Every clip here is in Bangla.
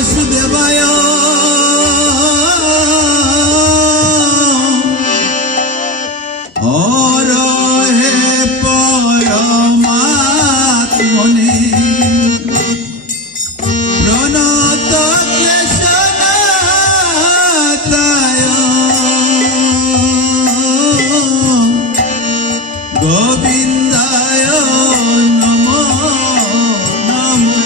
वासुदेवाय हरे परमात्मने प्रणत क्लेशनाशाय गोविन्दाय नमो नमः।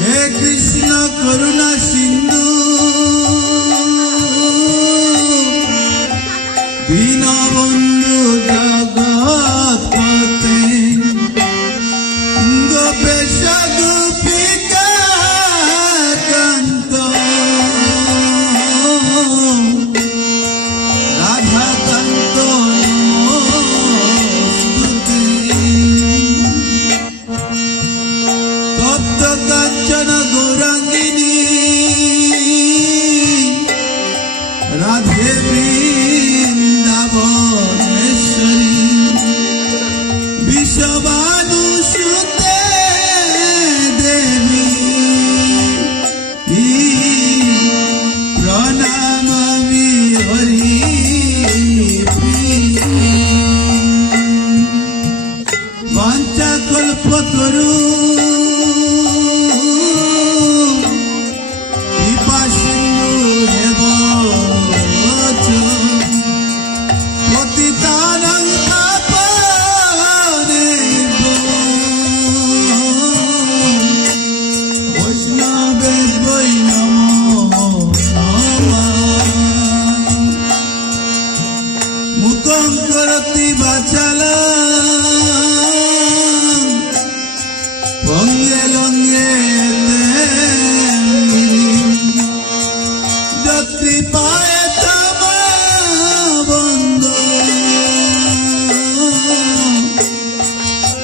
हे कृष्ण करुणा सिंधु दीनबंधु जगत्पते गोपेश गोपिका कांत राधा कांत नमोस्तुते। तप्त कांचन गौरांगिनी राधे वृंदावनेश्वरी विश्वभानुसुते देवी प्रणमामि हरिप्रिये। वाञ्छाकल्पतरु करति बाचाला पंगे लंगे जति पाए तम बंद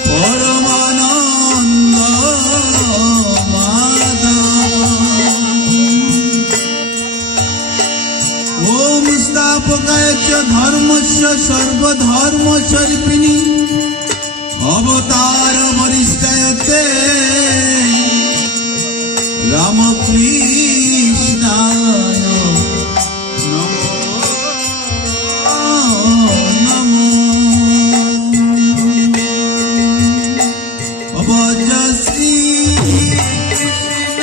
परमानंद माधव। ओम स्थापकाय च धर्मस्य सर्वधर्मस्वरूपिणी अवतार वरिष्ठायते रामकृष्णाय नमो नमः। अवज श्री कृष्ण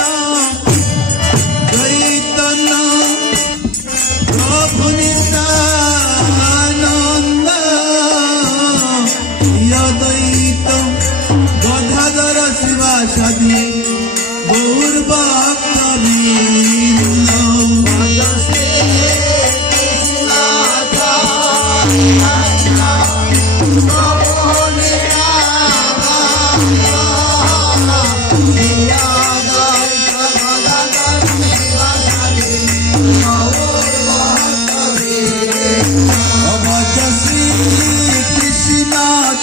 चैतन्य प्रभु नित्यानंद यद्वैत गदाधर शिवासादि गौरभक्तवृन्द। अवज श्री कृष्ण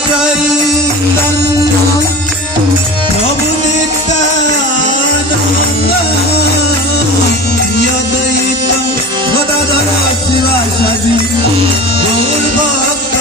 चैतन्य प्रभु नित्यानंद यद्वैत गदाधर शिवासादि गौरभक्तवृन्द।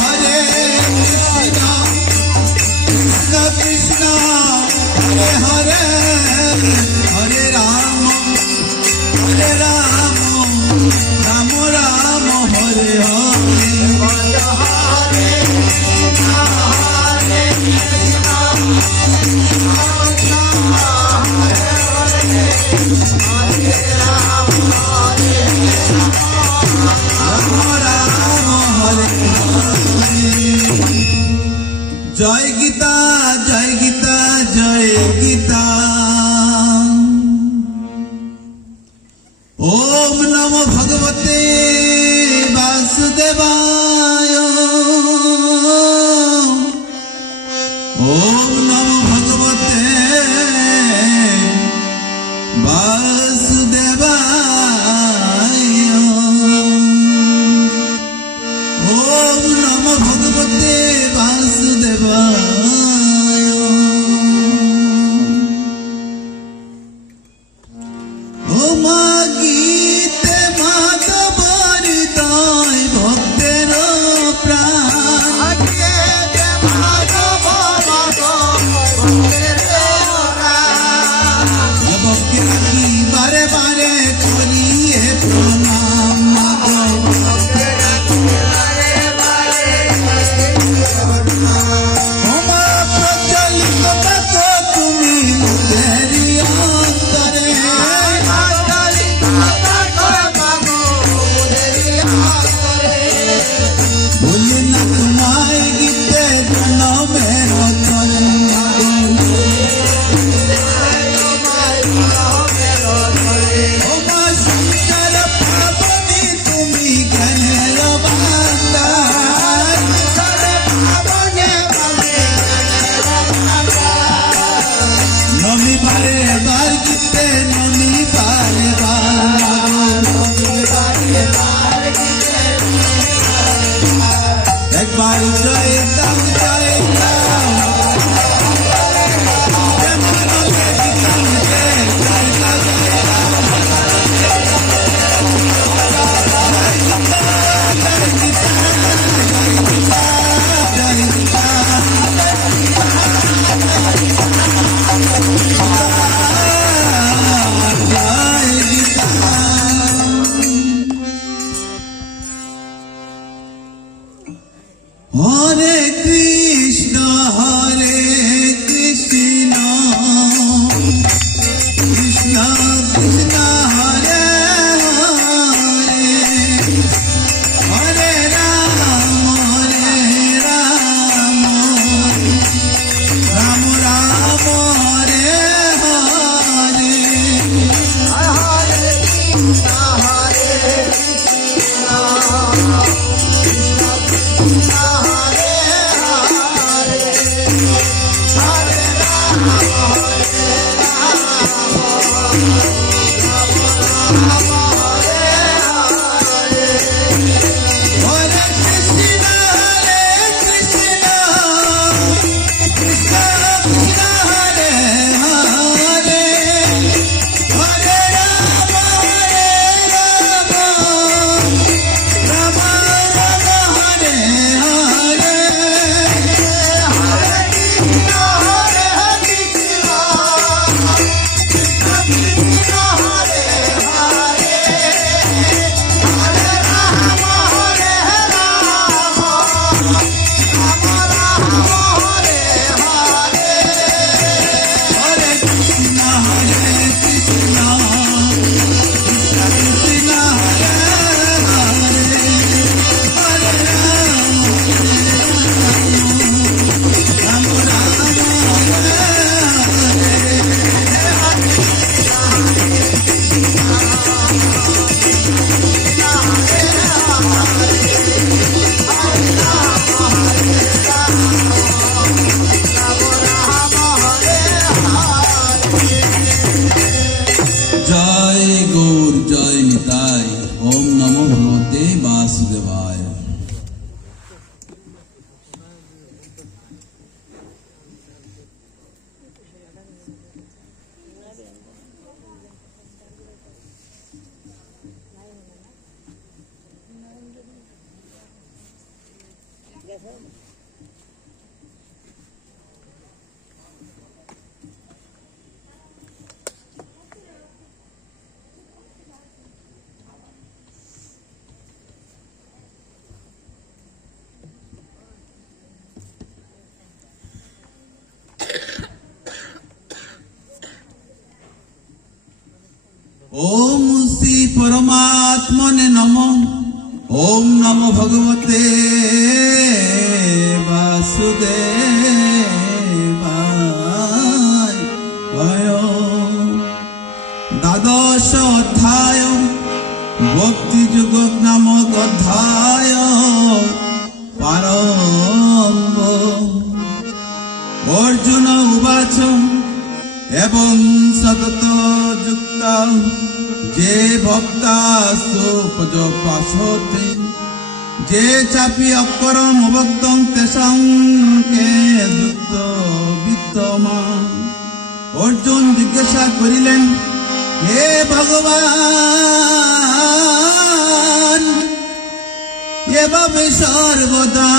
हरे कृष्ण कृष्ण कृष्ण हरे हरे हरे राम राम राम हरे हरे। जय गीता जय गीता जय गीता। ओम नमो भगवते वासुदेवाय। ओम नमो भगवते वासुदेवाय। ভগবতে বাসুদেবায়। ও মা গীতে মাধব হৃদয় ভক্তের প্রাণ। ভক্তি রাখি বারে বারে করিয়ে প্রণাম মাগো। ও মা প্রচলিত থাকো তুমি মুদেরি অন্তরে। ভুলি না তোমায় গীতে জনমের তরে মাগো। ও মা সংসার পাবনি তুমি জ্ঞানের ভাণ্ডার। নমি বারে বার গীতে নমি বারে বার একবার জয় দাও জয় দাও। যেমন গীতাকে জয় দাও জয় দাও। জয় গীতা জয় গীতা জয় গীতা জয় গীতা। হরে কৃষ্ণ কৃষ্ণ কৃষ্ণ কৃষ্ণ হরে হরে। হরে রাম রাম রাম হরে হরে। হরে কৃষ্ণ কৃষ্ণ কৃষ্ণ কৃষ্ণ হরে হরে। হরে রাম রাম রাম হরে হরে। হরে কৃষ্ণ কৃষ্ণ কৃষ্ণ কৃষ্ণ হরে হরে। হরে রাম রাম হরে জয় গৌর জয় নিতাই। ওম নমো ভগবতে বাসুদেবায়। ओम श्री परमात्मने नमः। ओम नमो भगवते वासुदेवाय। द्वादश अध्याय भक्ति युग नामक अध्याय प्रारंभ। अर्जुन उवाच एवं सतत युक्ता जे भक्ता सोपजपासते যে চাপি অক্ষরম অবক্তং তেষাং কে যুক্ত বিদ্যমান। অর্জুন জিজ্ঞাসা করিলেন, হে ভগবান, এভাবে সর্বদা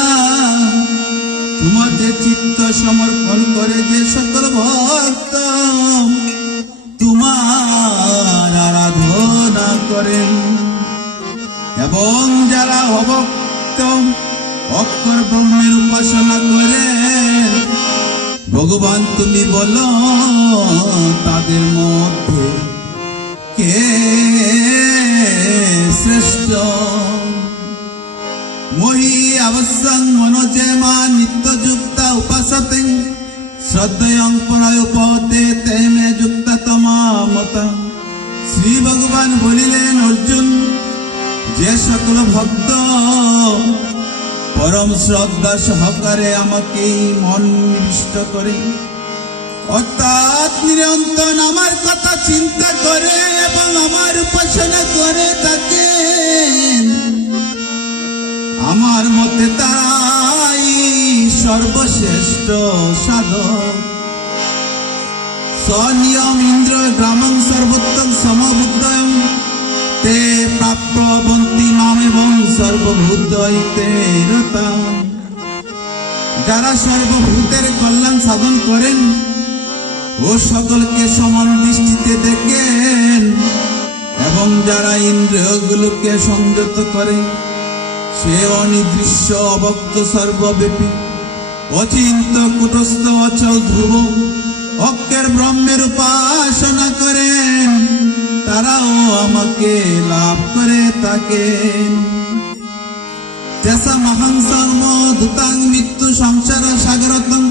তোমাতে চিত্ত সমর্পণ করে যে সকল ভক্ত তোমার আরাধনা করেন এবং যারা অভক্ত অক্ষর ব্রহ্মের উপাসনা করেন, ভগবান তুমি বলো তাদের মধ্যে কে শ্রেষ্ঠ? মহি অবশ্যং মনোজেমা নিত্যযুক্তা উপাসতে শ্রদ্ধয়ং পরায়ুপতে তে মে যুক্ততমা মতা। শ্রী ভগবান বলিলেন, অর্জুন, যে সকল ভক্ত পরম শ্রদ্ধা সহকারে আমাকে মন নিবিষ্ট করে, অর্থাৎ নিরন্তর আমার কথা চিন্তা করে এবং আমার উপাসনা করে থাকে, আমার মতে তাই সর্বশ্রেষ্ঠ সাধক। স্বনিয়ম ইন্দ্র গ্রামং সর্বোত্তম সমবুদ্ধয়ং তে প্রাপ্যবন্তি মাম এবং সর্বভূতইতে রতা। যারা সর্বভূতের কল্যাণ সাধন করেন ও সকলকে সমান দৃষ্টিতে দেখেন এবং যারা ইন্দ্রিয়গুলোকে সংযত করে, সে অনিদৃশ্য অবক্ত সর্বব্যাপী অচিন্ত কুটস্থ অচল ধ্রুব অক্ষের ব্রহ্মের উপাসনা করেন, তারাও আমাকে লাভ করে থাকেন। তেসা মহাং সর্ব ধূতাং মৃত্যু সংসার সাগরতং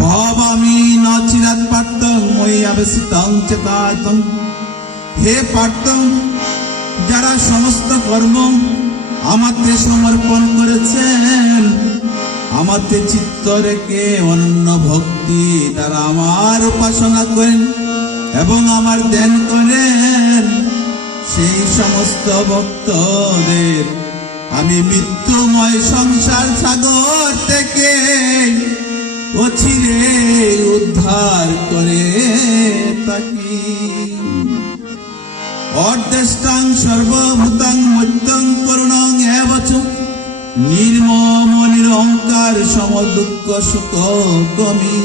ভবামি ন চিরাৎ পার্থং মই আবেশিতং চেতাতং। হে পার্থ, যারা সমস্ত কর্ম আমাতে সমর্পণ করেছেন, আমাতে চিত্ত রেখে অনন্য ভক্তি তারা আমার উপাসনা করেন এবং আমার ধ্যান করেন, সেই সমস্ত ভক্তদের আমি মৃত্যুময় সংসার সাগর থেকে অচিরে উদ্ধার করে থাকি। অর্ধেষ্টাং সর্বভূতাং মধ্যং করুণং এবচ নির্মম নিরহংকার সম দুঃখ সুখ গমি।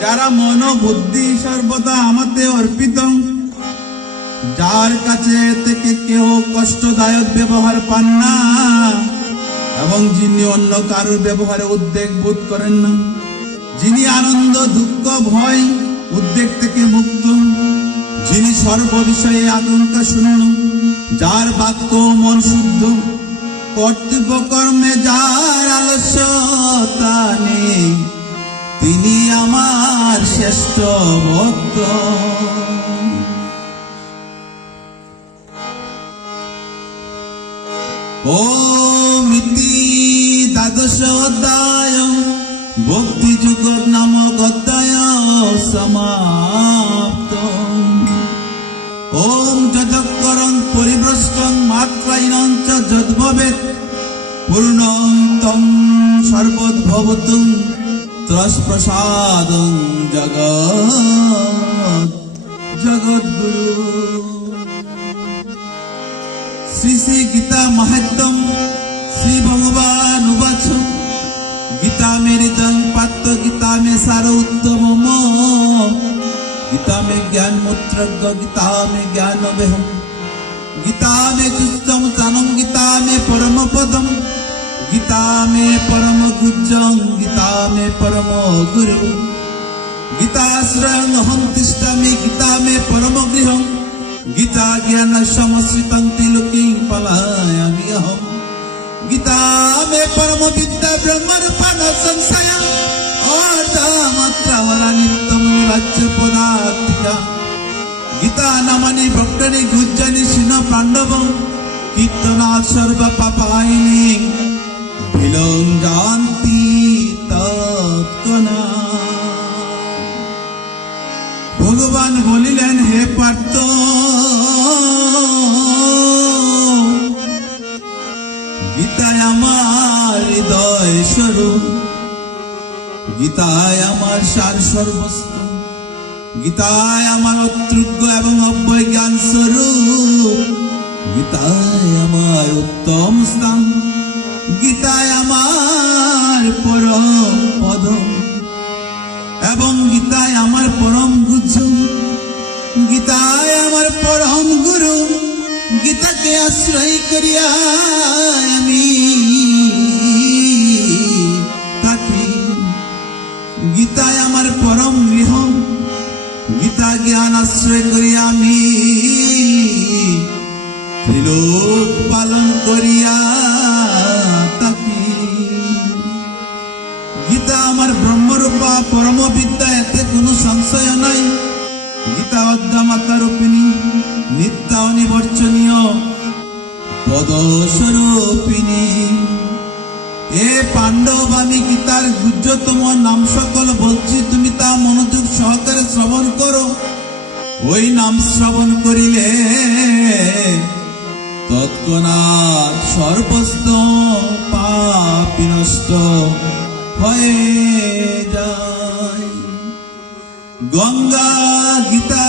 যারা মনোবুদ্ধি সর্বদা আমাতে অর্পিত, যার কাছে থেকে কেউ কষ্টদায়ক ব্যবহার পান না এবং যিনি অন্য কারোর ব্যবহারে উদ্বেগ বোধ করেন না, যিনি আনন্দ দুঃখ ভয় উদ্বেগ থেকে মুক্ত, যিনি সর্ব বিষয়ে আকাঙ্ক্ষা শূন্য, যার বাক্য মন শুদ্ধ, কর্তব্য কর্মে যার আলস্যতা নেই, তিনি আমার শ্রেষ্ঠ ভক্ত। ওম ইতি দ্বাদশ অধ্যায় ভক্তি জগৎ নামক অধ্যায় সমাপ্ত। ওম যদকরং পরিভ্রষ্টং মাত্রাইনং চ যদ্ভবেৎ পূর্ণং তং সর্বদ্ভবতু ত্রস্প্রসাদং জগদ্গুরু। শ্রী শ্রী গীতা মাহাত্ম্যম শ্রী ভগবান উবাচ गीता में हृदय पात्र गीता में सार उत्तम गीता में ज्ञान मूत्र गीता में ज्ञान बेहम गीता में चुस्तम चानम गीता में परम पदम गीता में परम गुज्जं गीता में परम गुरु गीताश्रयं अहं तिष्ठामि गीता में परम गृहं गीता ज्ञान समश्रितं त्रिलोकीं पलायामि अहम् गीता में परम विद्या ब्रह्म रूपान संशय और मात्रा वरा नित्य मुनिवाच्य पदार्थिका गीता नामानि भक्तनि गुज्जनि सिंह पांडव कीर्तना सर्व पापायिनी विलं जानति तत्कना। भगवान बोलिलेन हे पार्थ গীতায় আমার সার সর্বস্ব, গীতায় আমার অতৃজ্ঞ এবং অব্যয় জ্ঞান স্বরূপ, গীতায় আমার উত্তম স্থান, গীতায় আমার পরম পদ এবং গীতায় আমার পরম গুজ্জ, গীতায় আমার পরম গুরু। গীতাকে আশ্রয় করিয়া আমি থাকি। গীতায় আমার পরম গৃহ, গীতা জ্ঞান আশ্রয় করিয়া আমি ত্রিলোক পালন করিয়া থাকি। গীতা আমার ব্রহ্মরূপা পরম বিদ্যা, এতে কোনো সংশয় নাই। গীতা অদ্যা মাতা রূপিণী, নিত্যা অনিবর্চনীয় পদস্বরূপিণী। এ পাণ্ডব, আমি গীতার গুহ্যতম নাম সকল বলছি, তুমি তা মনোযোগ সহকারে শ্রবণ করো। ওই নাম শ্রবণ করিলে তৎক্ষণাৎ সর্বস্ত পাপ বিনষ্ট হয়ে যায়। গঙ্গা, গীতা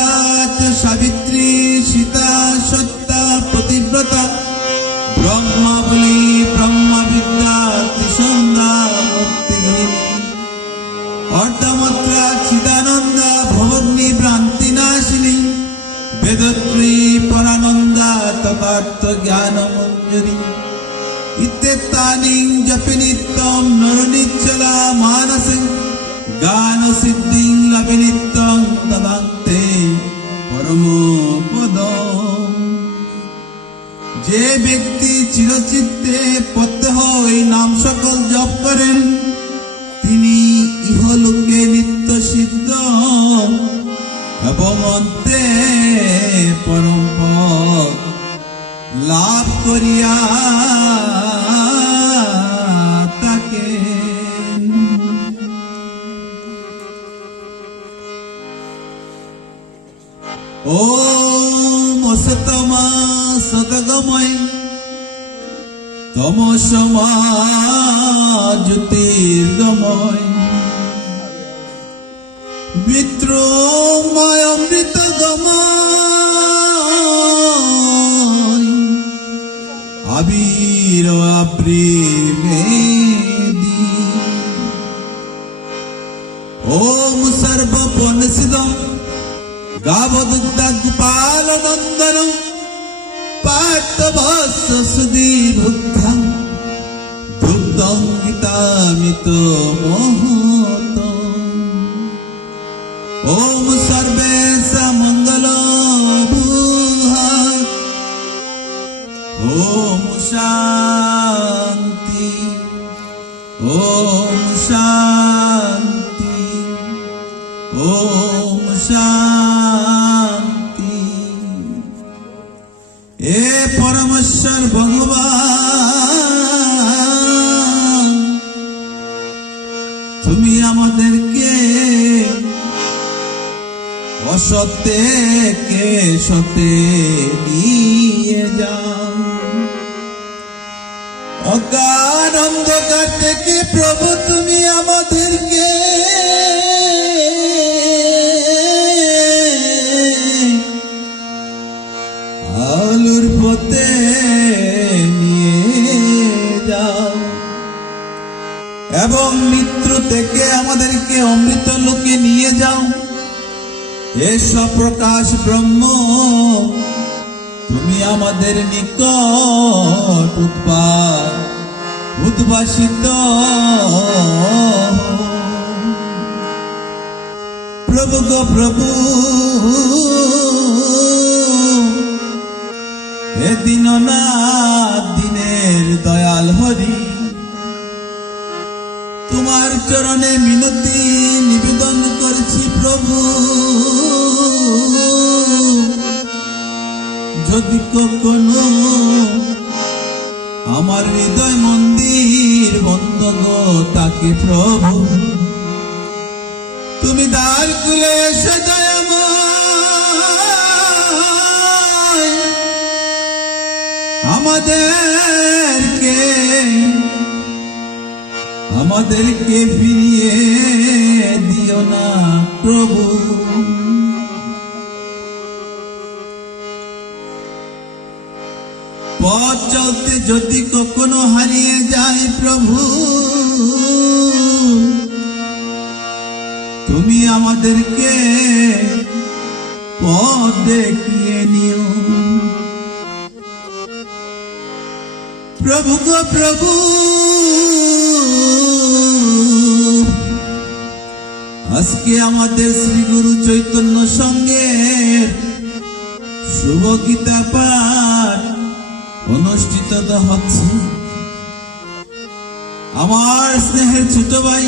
চ সাবিত্রী, সীতা, সত্যা, পতিব্রতা, ব্রহ্মাবলী, ব্রহ্মবিদ্যা, ত্রিসন্ধ্যা, মুক্তিগিরি, অর্ধমাত্রা, চিদানন্দা, ভবগ্নি, ভ্রান্তি নাশিনী, বেদত্রী, পরানন্দা, তথার্থ জ্ঞান মঞ্জুরি ইত্যেতানি জপে নিত্যম নরনিচ্ছলা মানসে গান সিদ্ধিং লভে নিত্যং তদান্তে পরম পদম। যে ব্যক্তি চিরচিত্তে প্রত্যহ এই নাম সকল জপ করেন, তিনি ইহলোকে নিত্য সিদ্ধ এবং অন্তে পরম পদ লাভ করিয়া থাকেন। ওম অসতমা সতগময় তমসমা জ্যোতির্গময় বিত্রময় অমৃতগময় আবির প্রেমেদি। ওম সর্বপনসিদম গাবদুগ্ধ গোপাল নন্দন পার্থবৎস সুধীভুক্তং দুগ্ধং গীতামিত মোহত। ওম সর্বেশ মঙ্গল ভূয়াৎ। ওম শান্তি, ওম শান্তি, ওম শান্তি। এ পরমেশ্বর ভগবান, তুমি আমাদেরকে অসত্যে কে সত্যে নিয়ে যাও। অজ্ঞান অন্ধকার থেকে প্রভু তুমি আমাদেরকে আলোর পথে নিয়ে যাও এবং মৃত্যু থেকে আমাদেরকে অমৃত লোকে নিয়ে যাও। এসব প্রকাশ ব্রহ্ম তুমি আমাদের নিকট উদ্ভাসিত। প্রভু গো প্রভু, হে দীননাথ দিনের দয়াল হরি, তোমার চরণে মিনতি নিবেদন করছি প্রভু। যদি কখনো আমার হৃদয় মন্দির বন্ধ গো তাকে প্রভু, তুমি দ্বার খুলে এসে দয়াময় আমাদেরকে ফিরিয়ে দিও না প্রভু। পথ চলতে যদি কখনো হারিয়ে যায় প্রভু, তুমি আমাদেরকে পথ দেখিয়ে নিও প্রভু গো প্রভু। আজকে আমাদের শ্রী গুরু চৈতন্য সঙ্গের শুভ গীতা পাঠ অনুষ্ঠিত হচ্ছে। আমার স্নেহের ছোট ভাই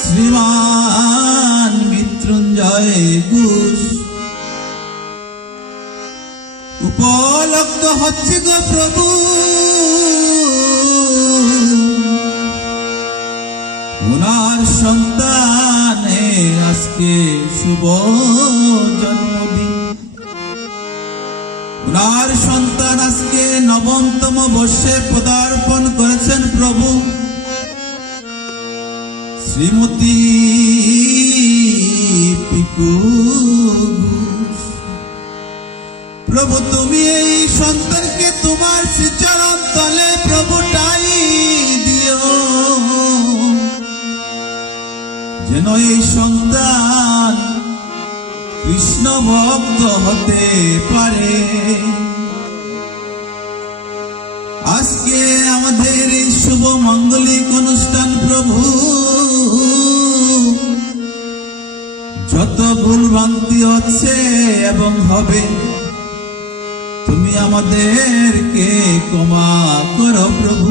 শ্রীমান মৃত্যুঞ্জয় ঘোষ উপলব্ধ হচ্ছে গো প্রভু। ওনার সন্তানের আজকে শুভ জন্মদিন। ওনার সন্তান আজকে নবমতম বর্ষে পদার্পণ করেছেন প্রভু। শ্রীমতী পিকু ঘোষ। প্রভু তুমি এই সন্তানকে তোমার শ্রীচরণ তলে প্রভু ঠাই দিও, যেন এই সন্তান কৃষ্ণ ভক্ত হতে পারে। আজকে আমাদের এই শুভ মঙ্গলিক অনুষ্ঠান প্রভু, যত ভুল ভ্রান্তি হচ্ছে এবং হবে, তুমি আমাদেরকে ক্ষমা করো প্রভু।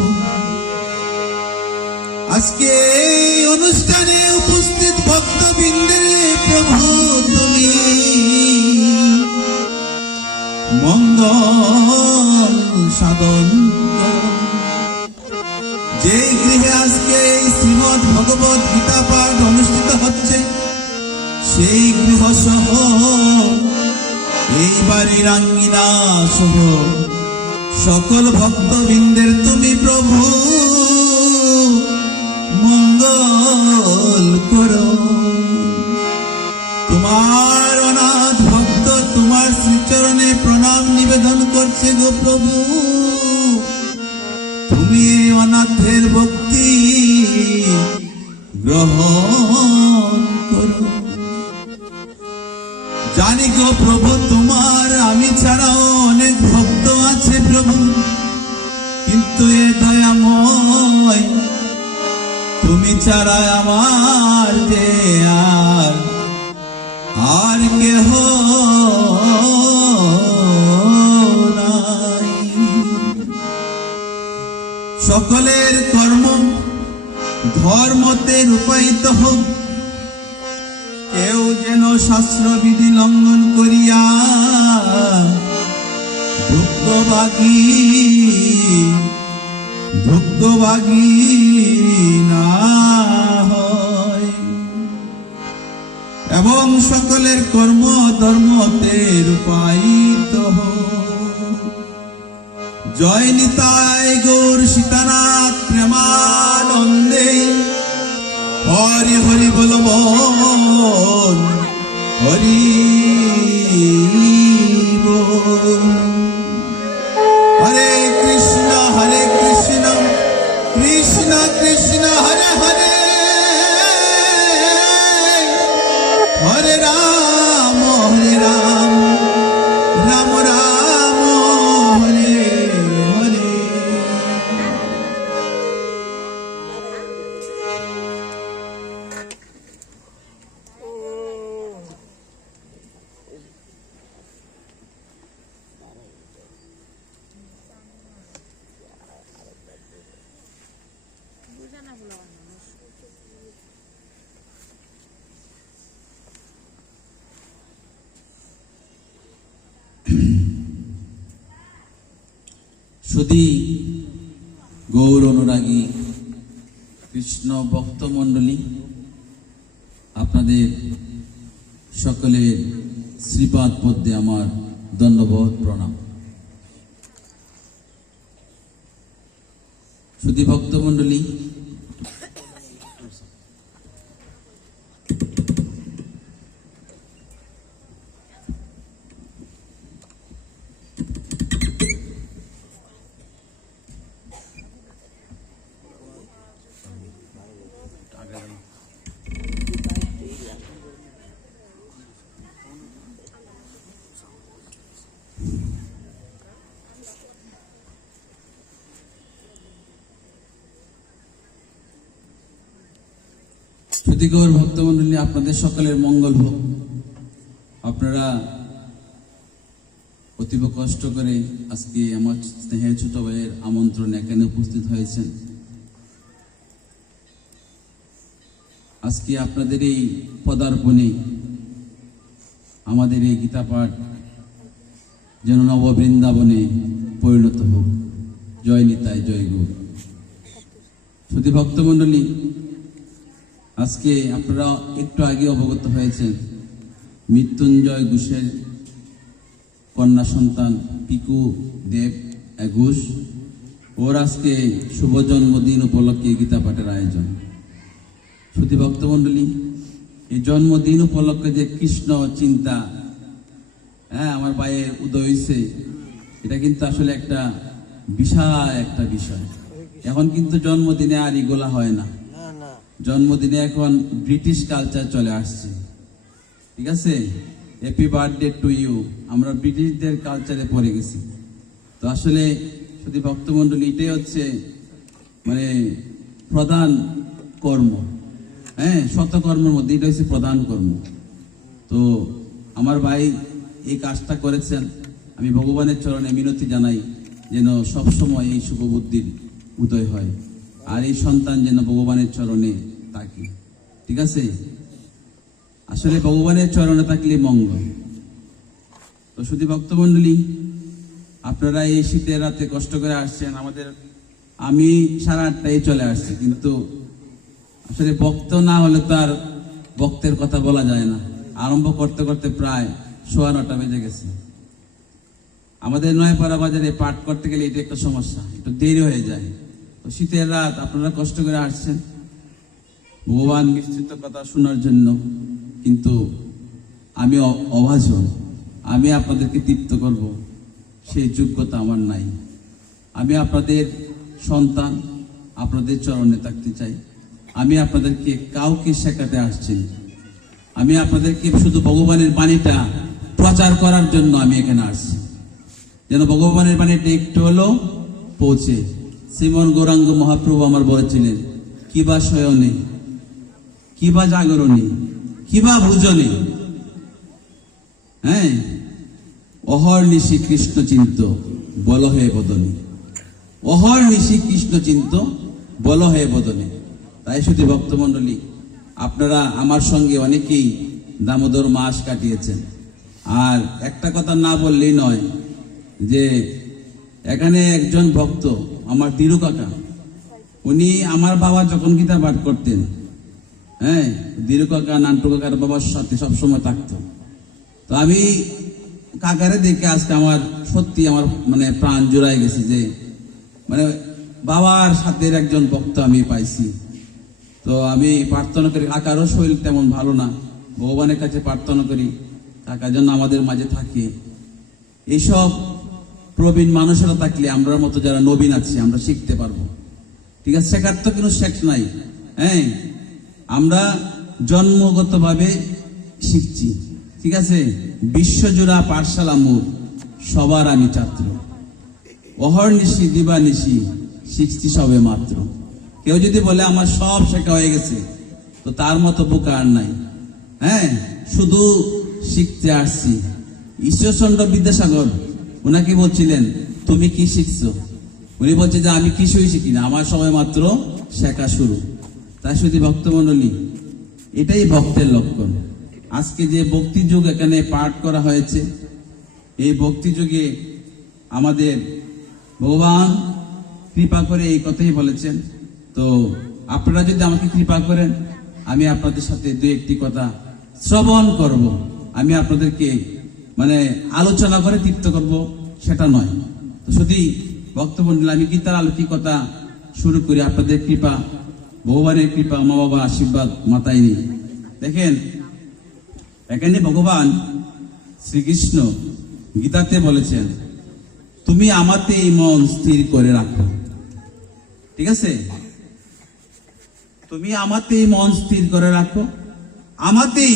আজকে এই অনুষ্ঠানে উপস্থিত ভক্তবৃন্দের প্রভু তুমি মঙ্গল সাধন করো। যে গৃহে আজকে এই শ্রীমদ ভগবত গীতা পাঠ অনুষ্ঠিত হচ্ছে, সেই গৃহ সহ এই বাড়ির আঙ্গিনা সহ সকল ভক্তবৃন্দের তুমি প্রভু মঙ্গল করো। তোমার অনাথ ভক্ত তোমার শ্রীচরণে প্রণাম নিবেদন করছে গো প্রভু। তুমি অনাথের ভক্তি গ্রহণ করো। জানি গো প্রভু তোমার আমি ছাড়াও অনেক ভক্ত আছে প্রভু, কিন্তু এ দয়াময় তুমি ছাড়া আমার যে আর কেহ নাই। সকলের কর্ম ধর্মতে রূপায়িত হোক, কেউ যেন শাস্ত্রবিধি লঙ্ঘন করিয়া ভোগ্যভাগী না হয়, এবং সকলের কর্ম ধর্মতে রূপায়িত হোক। জয় নিতাই গৌর সীতানাথ প্রেমানন্দে। হরি হরি বল বল, হরি বল। হরে কৃষ্ণ কৃষ্ণ কৃষ্ণ হরে হরে, হরে রাম রাম রাম হরে হরে। শুধু গৌর অনুরাগী কৃষ্ণ ভক্ত মণ্ডলী, আপনাদের সকলের শ্রীপাদ পদ্মে আমার দণ্ডবোধ প্রণাম। শুধু ভক্ত মণ্ডলী, শ্রুতিগৌর ভক্তমণ্ডলী, আপনাদের সকলের মঙ্গল হোক। আপনারা অতীব কষ্ট করে আজকে আমার স্নেহের ছোট ভাইয়ের আমন্ত্রণে এখানে উপস্থিত হয়েছেন। আজকে আপনাদের এই পদার্পণে আমাদের এই গীতা পাঠ যেন নব বৃন্দাবনে পরিণত হোক। জয় নিতাই, জয় গৌর। শ্রুতি ভক্তমণ্ডলী, আজকে আপনারা একটু আগে অবগত হয়েছেন মৃত্যুঞ্জয় ঘোষের কন্যা সন্তান পিকু দেব ঘোষ, ওর আজকে শুভ জন্মদিন উপলক্ষে গীতা পাঠের আয়োজন। শ্রুতি ভক্তমণ্ডলী, এই জন্মদিন উপলক্ষে যে কৃষ্ণ চিন্তা আমার ভাইয়ের উদয় হয়েছে, এটা কিন্তু আসলে একটা বিশাল একটা বিষয়। এখন কিন্তু জন্মদিনে আর এগুলা হয় না, জন্মদিনে এখন ব্রিটিশ কালচার চলে আসছে। ঠিক আছে, হ্যাপি বার্থডে টু ইউ, আমরা ব্রিটিশদের কালচারে পড়ে গেছি। তো আসলে যদি ভক্তমণ্ডলী, এটাই হচ্ছে মানে প্রধান কর্ম। শত কর্মের মধ্যে এটা হচ্ছে প্রধান কর্ম। তো আমার ভাই এই কাজটা করেছেন, আমি ভগবানের চরণে মিনতি জানাই যেন সবসময় এই শুভ বুদ্ধির উদয় হয়, আর এই সন্তান যেন ভগবানের চরণে থাকে। ঠিক আছে, আসলে ভগবানের চরণে থাকলে মঙ্গল। তো শুধু ভক্তমণ্ডলী, আপনারা এই শীতের রাতে কষ্ট করে আসছেন। আমি 8:30 চলে আসছি, কিন্তু আসলে ভক্ত না হলে তো আর ভক্তের কথা বলা যায় না। আরম্ভ করতে করতে প্রায় 9:15 বেজে গেছে। আমাদের নয়পাড়া বাজারে পাঠ করতে গেলে এটা একটা সমস্যা, একটু দেরি হয়ে যায়। তো শীতের রাত আপনারা কষ্ট করে আসছেন ভগবান মিশ্রিত কথা শোনার জন্য, কিন্তু আমি অভাজন। আমি আপনাদেরকে তৃপ্ত করব সেই যোগ্যতা আমার নাই। আমি আপনাদের সন্তান, আপনাদের চরণে থাকতে চাই। আমি আপনাদেরকে কাউকে শেখাতে আসছি, আমি আপনাদেরকে শুধু ভগবানের বাণীটা প্রচার করার জন্য আমি এখানে আসছি, যেন ভগবানের বাণীটা একটু হলেও পৌঁছে। শ্রীমন গৌরাঙ্গ মহাপ্রভু আমার বলেছিলেন, কিবা শয়নে, কিবা জাগরণে, কিবা ভোজনে, অহর নিশি কৃষ্ণ চিন্ত বল হে বদনে। অহর নিশি কৃষ্ণ চিন্ত বল হে বদনে। তাই শুধু ভক্তমণ্ডলী, আপনারা আমার সঙ্গে অনেকেই দামোদর মাস কাটিয়েছেন। আর একটা কথা না বললেই নয় যে এখানে একজন ভক্ত আমার দিরু কাকা, উনি আমার বাবা যখন গীতা পাঠ করতেন, দিরু কাকা নান্টু কাকার বাবার সাথে সবসময় থাকতো। তো আমি কাকারে দেখে আজকে আমার সত্যি আমার মানে প্রাণ জোড়াই গেছে যে মানে বাবার সাথে একজন ভক্ত আমি পাইছি। তো আমি প্রার্থনা করি, কাকারও শরীর তেমন ভালো না, ভগবানের কাছে প্রার্থনা করি কাকা যেন আমাদের মাঝে থাকে। এইসব প্রবীণ মানুষেরা থাকলে আমরা মতো যারা নবীন আছি আমরা শিখতে পারবো। ঠিক আছে, শেখার তো কোনো শেখ নাই। আমরা জন্মগতভাবে শিখছি। ঠিক আছে, বিশ্বজোড়া পাঠশালা মোর, সবার আমি ছাত্র। অহর্নিশি দিবানিশি শিখছি সবে মাত্র। কেউ যদি বলে আমার সব শেখা হয়ে গেছে, তো তার মতো বোকা আর নাই। শুধু শিখতে আসছি। ঈশ্বরচন্দ্র বিদ্যাসাগর ওনাকে বলছিলেন, তুমি কি শিখছো? উনি বলছে যে আমি কিছুই শিখি না, আমার সবাই মাত্র শেখা শুরু। তাই শুধু ভক্তমণ্ডলী, এটাই ভক্তের লক্ষণ। আজকে যে ভক্তি যুগ এখানে পাঠ করা হয়েছে, এই ভক্তি যুগে আমাদের ভগবান কৃপা করে এই কথাই বলেছেন। তো আপনারা যদি আমাকে কৃপা করেন, আমি আপনাদের সাথে দু একটি কথা শ্রবণ করব। আমি আপনাদেরকে মানে আলোচনা করে তৃপ্ত করব সেটা নয়। তো শুধু ভক্তমণ্ডলী, আমি গীতার আলোকিকতা শুরু করি। আপনাদের কৃপা, ভগবানের কৃপা, মা বাবা আশীর্বাদ মাথায় নিয়ে দেখেন, এখানে ভগবান শ্রীকৃষ্ণ গীতাতে বলেছেন, তুমি আমাতেই মন স্থির করে রাখো। ঠিক আছে, তুমি আমাতেই মন স্থির করে রাখো, আমাতেই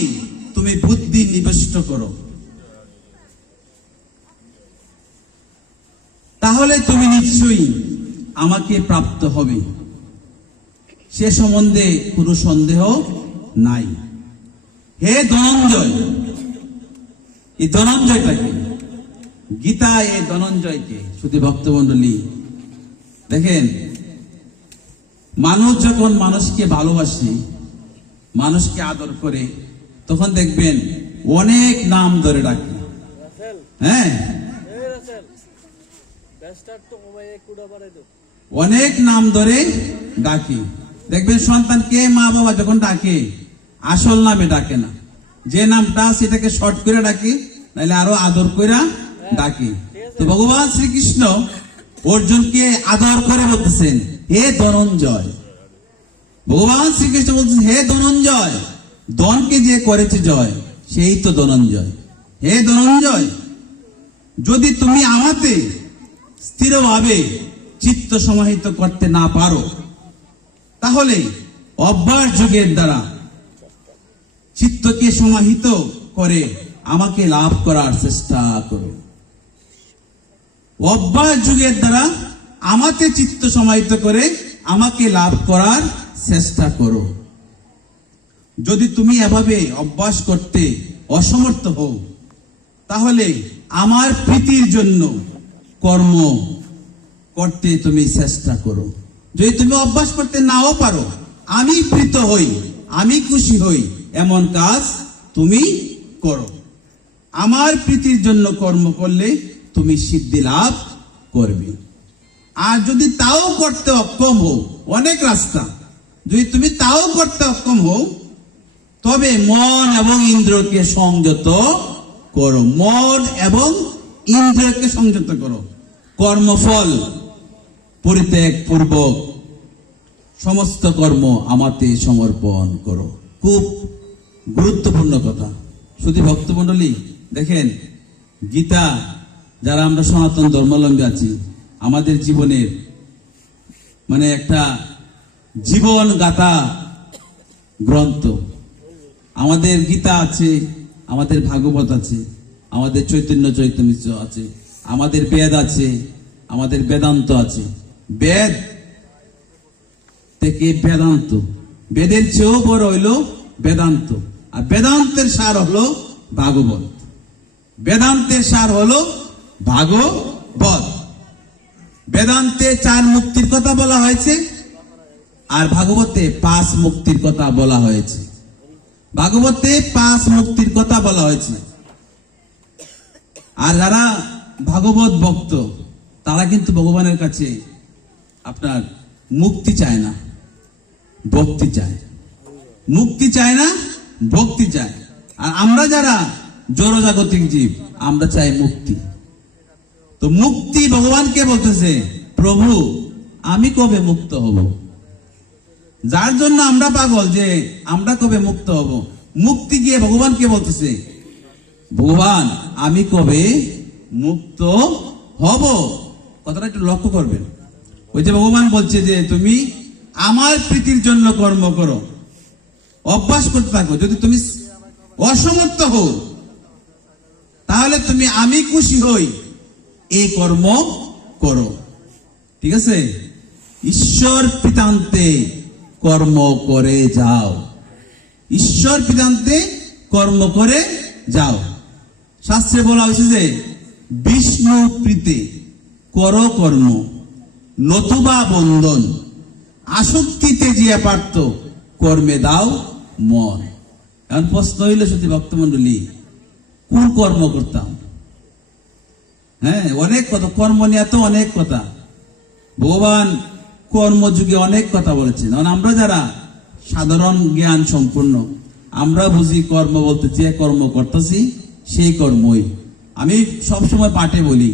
তুমি বুদ্ধি নিবিষ্ট করো, তাহলে তুমি নিশ্চয়ই আমাকে প্রাপ্ত হবে। সে সম্বন্ধে কোনো সন্দেহ নাই। হে ধনঞ্জয়, এই ধনঞ্জয়টাকে, গীতা এই ধনঞ্জয়কে, শুধু ভক্তমন্ডলী দেখেন, মানুষ যখন মানুষকে ভালোবাসে, মানুষকে আদর করে, তখন দেখবেন অনেক নাম ধরে ডাকে। হ্যাঁ, অনেক নাম ধরে ডাকে। দেখবেন সন্তানকে মা বাবা যখন ডাকে আসল নামে ডাকে না, যে নামটা সেটাকে শর্ট করে ডাকে, নাহলে আরো আদর করে ডাকে। তো ভগবান শ্রীকৃষ্ণ অর্জুনকে আদর করে বলতেছেন, হে ধনঞ্জয়। ভগবান শ্রীকৃষ্ণ বলতেছেন, হে ধনঞ্জয়, ধনকে যে করেছে জয়, সেই তো ধনঞ্জয়। হে ধনঞ্জয়, যদি তুমি আমাতে স্থিরভাবে চিত্ত সমাহিত করতে না পারো, তাহলে অভ্যাস যোগের দ্বারা চিত্তকে সমাহিত করে আমাকে লাভ করার চেষ্টা করো। অভ্যাস যুগের দ্বারা আমাকে চিত্ত সমাহিত করে আমাকে লাভ করার চেষ্টা করো। যদি তুমি এভাবে অভ্যাস করতে অসমর্থ হও, তাহলে আমার প্রীতির জন্য কর্ম করতে তুমি চেষ্টা করো। যদি তুমি অভ্যাস করতে নাও পারো, আমি প্রীত হই, আমি খুশি হই এমন কাজ তুমি করো। আমার প্রীতির জন্য কর্ম করলে তুমি সিদ্ধি লাভ করবে। আর যদি তাও করতে অক্ষম হও, অনেক রাস্তা, যদি তুমি তাও করতে অক্ষম হও, তবে মন এবং ইন্দ্রকে সংযত করো। মন এবং ইন্দ্রকে সংযত করো। কর্মফল পরিত্যাগ পূর্বক সমস্ত কর্ম আমাতে সমর্পণ করো। খুব গুরুত্বপূর্ণ কথা। শুধু ভক্তমণ্ডলী দেখেন, গীতা যারা আমরা সনাতন ধর্মাবলম্বী আছি, আমাদের জীবনের মানে একটা জীবন গাথা গ্রন্থ। আমাদের গীতা আছে, আমাদের ভাগবত আছে, আমাদের চৈতন্য চৈতন্য আছে, আমাদের বেদ আছে, আমাদের বেদান্ত আছে। বেদ থেকে বেদান্ত, বেদের চেয়েও বড় হইল বেদান্ত, আর বেদান্তের সার হলো ভাগবত। বেদান্তের সার হলো ভাগবত। বেদান্তে 4 মুক্তির কথা বলা হয়েছে, আর ভাগবতে 5 মুক্তির কথা বলা হয়েছে। ভাগবতে 5 মুক্তির কথা বলা হয়েছে। আর যারা ভাগবত ভক্ত, তারা কিন্তু ভগবানের কাছে আপনার মুক্তি চায় না, ভক্তি চায়। মুক্তি চায় না, ভক্তি চায়। আর আমরা যারা জড়জাগতিক জীব, আমরা চাই মুক্তি। তো মুক্তি ভগবানকে বলতেছে, প্রভু আমি কবে মুক্ত হব? যার জন্য আমরা পাগল যে আমরা কবে মুক্ত হব, মুক্তি গিয়ে ভগবানকে বলতেছে, ভগবান আমি কবে মুক্ত হব? কথাটা একটু লক্ষ্য করবেন। ওই যে ভগবান বলছে যে তুমি আমার প্রীতির জন্য কর্ম করো, অভ্যাস করতে থাকো। যদি তুমি অসমর্থ হও, তাহলে তুমি আমি খুশি হই এই কর্ম করো। ঠিক আছে? ঈশ্বর পিতান্তে কর্ম করে যাও। ঈশ্বর পিতান্তে কর্ম করে যাও। শাস্ত্রে বলা হয়েছে যে বিষ্ণু প্রীতে কর কর্ম, নতুবা বন্ধন, আসক্তিতে জিয়া পার্থ কর্মে দাও মন। এখন প্রশ্ন হইল সত্যি ভক্তমন্ডলী, কোন কর্ম করতাম? হ্যাঁ, অনেক কথা, কর্ম নিয়ে তো অনেক কথা। ভগবান কর্মযুগে অনেক কথা বলেছেন। আমরা যারা সাধারণ জ্ঞান সম্পূর্ণ, আমরা বুঝি কর্ম বলতে যে কর্ম করতেছি সেই কর্মই। আমি সবসময় পাঠে বলি,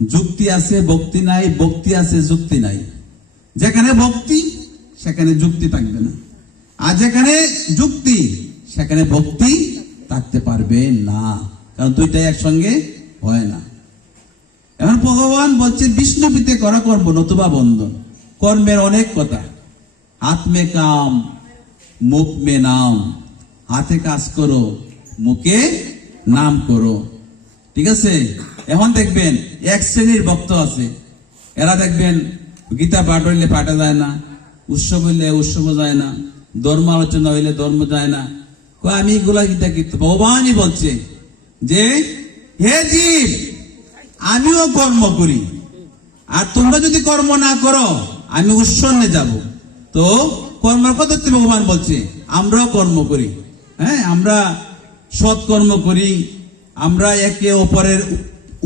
যুক্তি আছে ভক্তি নাই, ভক্তি আছে যুক্তি নাই। যেখানে ভক্তি সেখানে যুক্তি থাকবে না, আর যেখানে যুক্তি সেখানে ভক্তি থাকতে পারবে না, কারণ দুইটাই একসঙ্গে হয় না। এখন ভগবান বলছে বিষ্ণু প্রীতে করা কর্ম, নতুবা বন্ধন। কর্মের অনেক কথা। হাত মে কাম মুখ মে নাম, হাতে কাজ করো মুখে নাম করো। ঠিক আছে? এখন দেখবেন এক শ্রেণীর ভক্ত আছে, এরা দেখবেন গীতা পাঠ হইলে পাঠা যায় না, উৎসব হইলে উৎসব যায় না, ধর্ম আলোচনা হইলে ধর্ম যায় না। আমি এগুলা গীতা কিন্তু ভগবানই বলছে যে হে জীব, আমিও কর্ম করি, আর তোমরা যদি কর্ম না করো আমি উৎসন্নে যাব। তো কর্মের কথা ভগবান বলছে আমরাও কর্ম করি। হ্যাঁ, আমরা সৎকর্ম করি, আমরা একে অপরের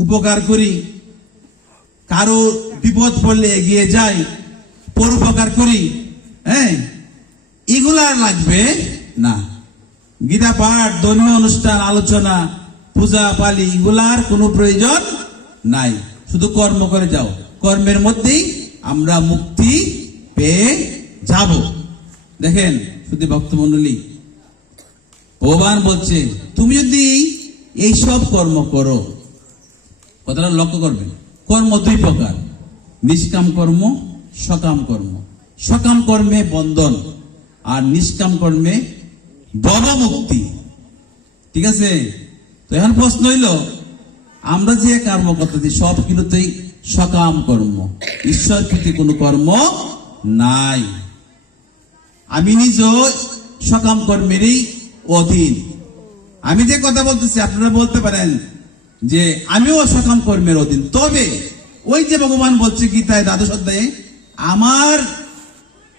উপকার করি, কারো বিপদ পড়লে এগিয়ে যাই, পরোপকার করি। হ্যাঁ, এগুলা লাগবে না। গীতা পাঠ, ধর্মীয় অনুষ্ঠান, আলোচনা, পূজা পালি এগুলার কোনো প্রয়োজন নাই। শুধু কর্ম করে যাও, কর্মের মধ্যেই আমরা মুক্তি পেয়ে যাব। দেখেন শুধু ভক্তমণ্ডলী, ভগবান বলছে তুমি যদি এইসব কর্ম করো, কথাটা লক্ষ্য করবেন, কর্ম দুই প্রকার, নিষ্কাম কর্ম, সকাম কর্ম। সকাম কর্মে বন্ধন, আর নিষ্কাম কর্মে ভবমুক্তি। ঠিক আছে? তো এখন প্রশ্ন হইল, আমরা যে কর্ম করতেছি সব কিছুতেই সকাম কর্ম, ঈশ্বর প্রীতি কোনো কর্ম নাই। আমি নিজ সকাম কর্মেরই অধীন। আমি যে কথা বলতেছি আপনারা বলতে পারেন যে আমিও সকাম কর্মের অধীন, তবে ওই যে ভগবান বলছে গীতায় দ্বাদশ অধ্যায়ে, আমার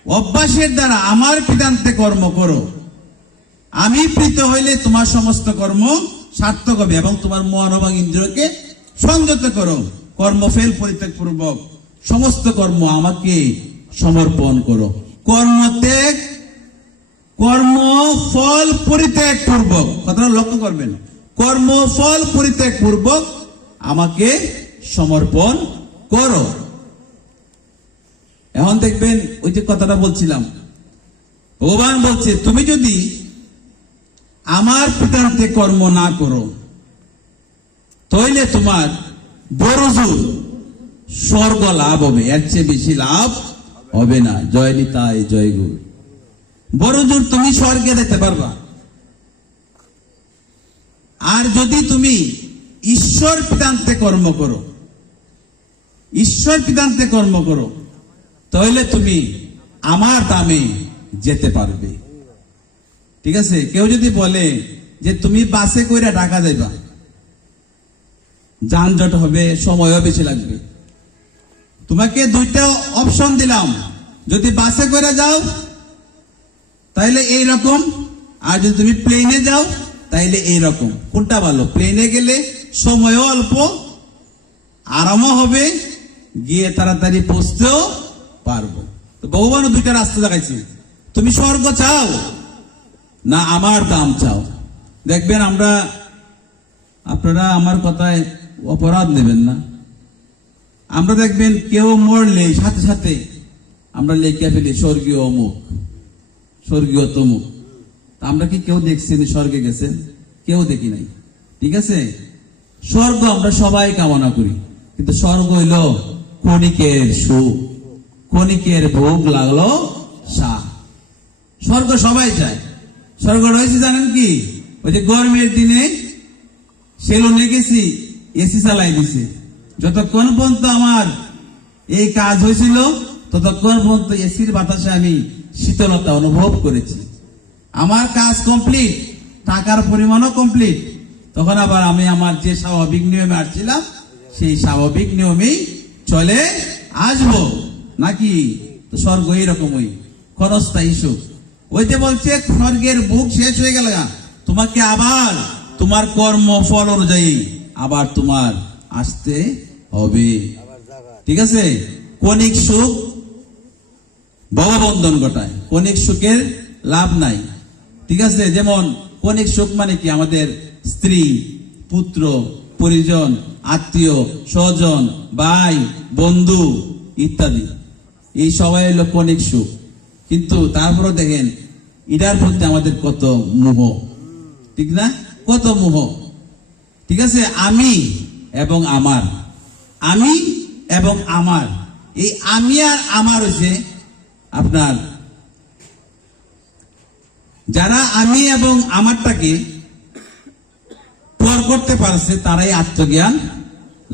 অভ্যাসের দ্বারা আমার পিতান্তে কর্ম করো, আমি প্রীত হইলে তোমার সমস্ত কর্ম সার্থক হবে, এবং তোমার মন এবং ইন্দ্রিয়কে সংযত করো, কর্মফল পরিত্যাগ পূর্বক সমস্ত কর্ম আমাকে সমর্পণ করো। কর্মত্যাগ, কর্মফল পরিত্যাগ পূর্বক, কথাটা লক্ষ্য করবেন, কর্মফল পরিত্যাগ পূর্বক আমাকে সমর্পণ করো। এখন দেখবেন ওই যে কথাটা বলছিলাম, ভগবান বলছে তুমি যদি আমার পিতান্তে কর্ম না করো, তাহলে তোমার বড়জোর স্বর্গ লাভ হবে, এর চেয়ে বেশি লাভ হবে না। জয় নিতাই, জয় গুরু। বড়জোর তুমি স্বর্গে যেতে পারবা, আর যদি তুমি ঈশ্বর পিতান্তে কর্ম করো, ঈশ্বর পিতান্তে কর্ম করো, তাহলে তুমি আমার দামে যেতে পারবে। ঠিক আছে? কেউ যদি বলে যে তুমি বাসে কইরা ঢাকা যাইবা, যানজট হবে, সময়ও বেশি লাগবে, তোমাকে দুইটা অপশন দিলাম, যদি বাসে কইরা যাও তাইলে এই রকম, আর যদি তুমি প্লেনে যাও তাইলে এই রকম। কোনটা ভালো? প্লেনে গেলে সময়ও অল্প, আরামও হবে, গিয়ে তাড়াতাড়ি পৌঁছতেও পারবো। তো ভগবানও দুইটা রাস্তা দেখাইছে, তুমি স্বর্গ চাও না আমার দাম চাও। দেখবেন আপনারা আমার কথায় অপরাধ নেবেন না, আমরা দেখবেন কেউ মরলে সাথে সাথে আমরা লেখা ফেলি স্বর্গীয় অমুক, স্বর্গীয় তমুক। আমরা কি কেউ দেখছি স্বর্গে গেছেন? কেউ দেখি নাই। ঠিক আছে? স্বর্গ আমরা সবাই কামনা করি, কিন্তু স্বর্গ হইল ক্ষণিকের সুখ, ক্ষণিকের ভোগ লাগলো শাহ। স্বর্গ সবাই চায়। স্বর্গ রয়েছে জানেন কি? ওই যে গরমের দিনে সেলুনে গেছি, এসি চালাই দিছে, যতক্ষণ পর্যন্ত আমার এই কাজ হয়েছিল ততক্ষণ পর্যন্ত এসির বাতাসে আমি শীতলতা অনুভব করেছি। আমার কাজ কমপ্লিট, টাকার পরিমাণও কমপ্লিট, তখন আবার আমি আমার যে স্বাভাবিক নিয়মে আসছিলাম সেই স্বাভাবিক নিয়মেই চলে আসবো। নাকি? তো স্বর্গ এইরকমই ক্ষণস্থায়ী সুখ। ওই যে বলছে স্বর্গের বুক শেষ হয়ে গেল, তোমাকে আবার তোমার কর্ম ফল অনুযায়ী আবার তোমার আসতে হবে। ঠিক আছে? ক্ষণিক সুখ ভববন্ধন ঘটায়, ক্ষণিক সুখের লাভ নাই। ঠিক আছে? যেমন ক্ষণিক সুখ মানে কি? আমাদের স্ত্রী, পুত্র, পরিজন, আত্মীয় স্বজন, ভাই, বন্ধু ইত্যাদি, এই সবাই হলো ক্ষণিক সুখ। কিন্তু তারপরে দেখেন এটার প্রতি আমাদের কত মোহ, ঠিক না? কত মোহ। ঠিক আছে? আমি এবং আমার, আমি এবং আমার, এই আমি আর আমার হচ্ছে আপনার, যারা আমি এবং আমারটাকে পর করতে পারছে তারাই আত্মজ্ঞান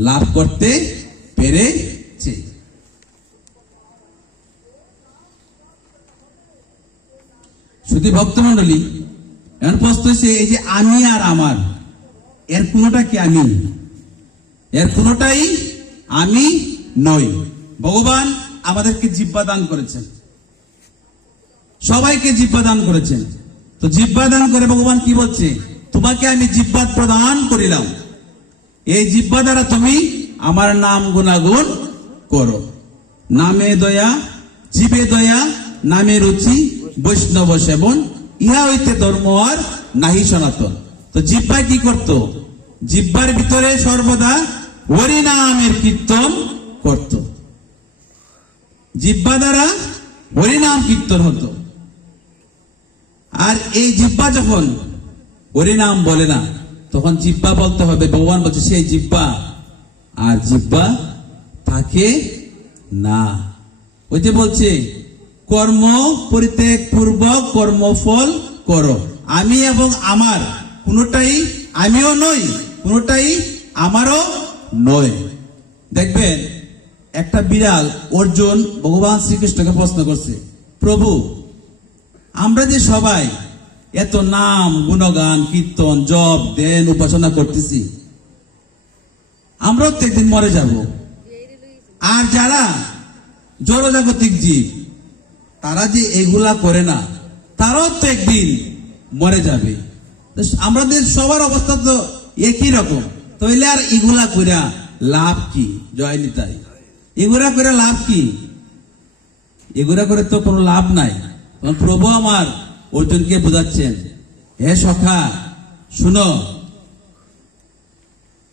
লাভ করতে পেরেছে। শুধু ভক্তমণ্ডলী, এখন প্রশ্ন হচ্ছে এই যে আমি আর আমার, এর কোনোটা কি আমি? এর কোনোটাই আমি নই। ভগবান আমাদেরকে জিহ্বা দান করেছেন, সবাইকে জিহ্বা দান করেছেন। তো জিহ্বা দান করে ভগবান কি বলছে? তোমাকে আমি জিহ্বা প্রদান করিলাম, এই জিহ্বা দ্বারা তুমি আমার নাম গুণাগুণ করো। নামে দয়া, জীবে দয়া, নামে রুচি, বৈষ্ণব সেবন, ইহা হইতে ধর্ম আর নাহি সনাতন। তো জিহ্বায় কি করত? জিহ্বার ভিতরে সর্বদা হরি নামের কীর্তন করত, জিহ্বা দ্বারা হরি নাম কীর্তন হতো। আর এই জিহ্বা যখন হরি নাম বলে না, তখন জিহ্বা বলতে হবে, ভগবান বলছে সেই জিহ্বা আর জিহ্বা থাকে না। ওই যে বলছে কর্ম পরিত্যাগ পূর্বক কর্মফল করো। আমি এবং আমার কোনোটাই আমিও নই, কোনোটাই আমারও নয়। দেখবেন একটা বিড়াল অর্জুন ভগবান শ্রীকৃষ্ণকে প্রশ্ন করছে, প্রভু আমরা যে সবাই এত নাম গুণগান কীর্তন জপ ধ্যান উপাসনা করতেছি, আমরাও তো একদিন মরে যাব। আর যারা জড়জাগতিক জীব, তারা যে এগুলা করে না, তারাও তো একদিন মরে যাবে। আমাদের সবার অবস্থা তো একই রকম, তাইলে আর এগুলা করে লাভ কি? জয় নিতাই। এগুলা করে লাভ কি? এগুলা করে তো কোনো লাভ নাই। প্রভু আমার অর্জুনকে বোঝাচ্ছেন, হে সখা শুনো,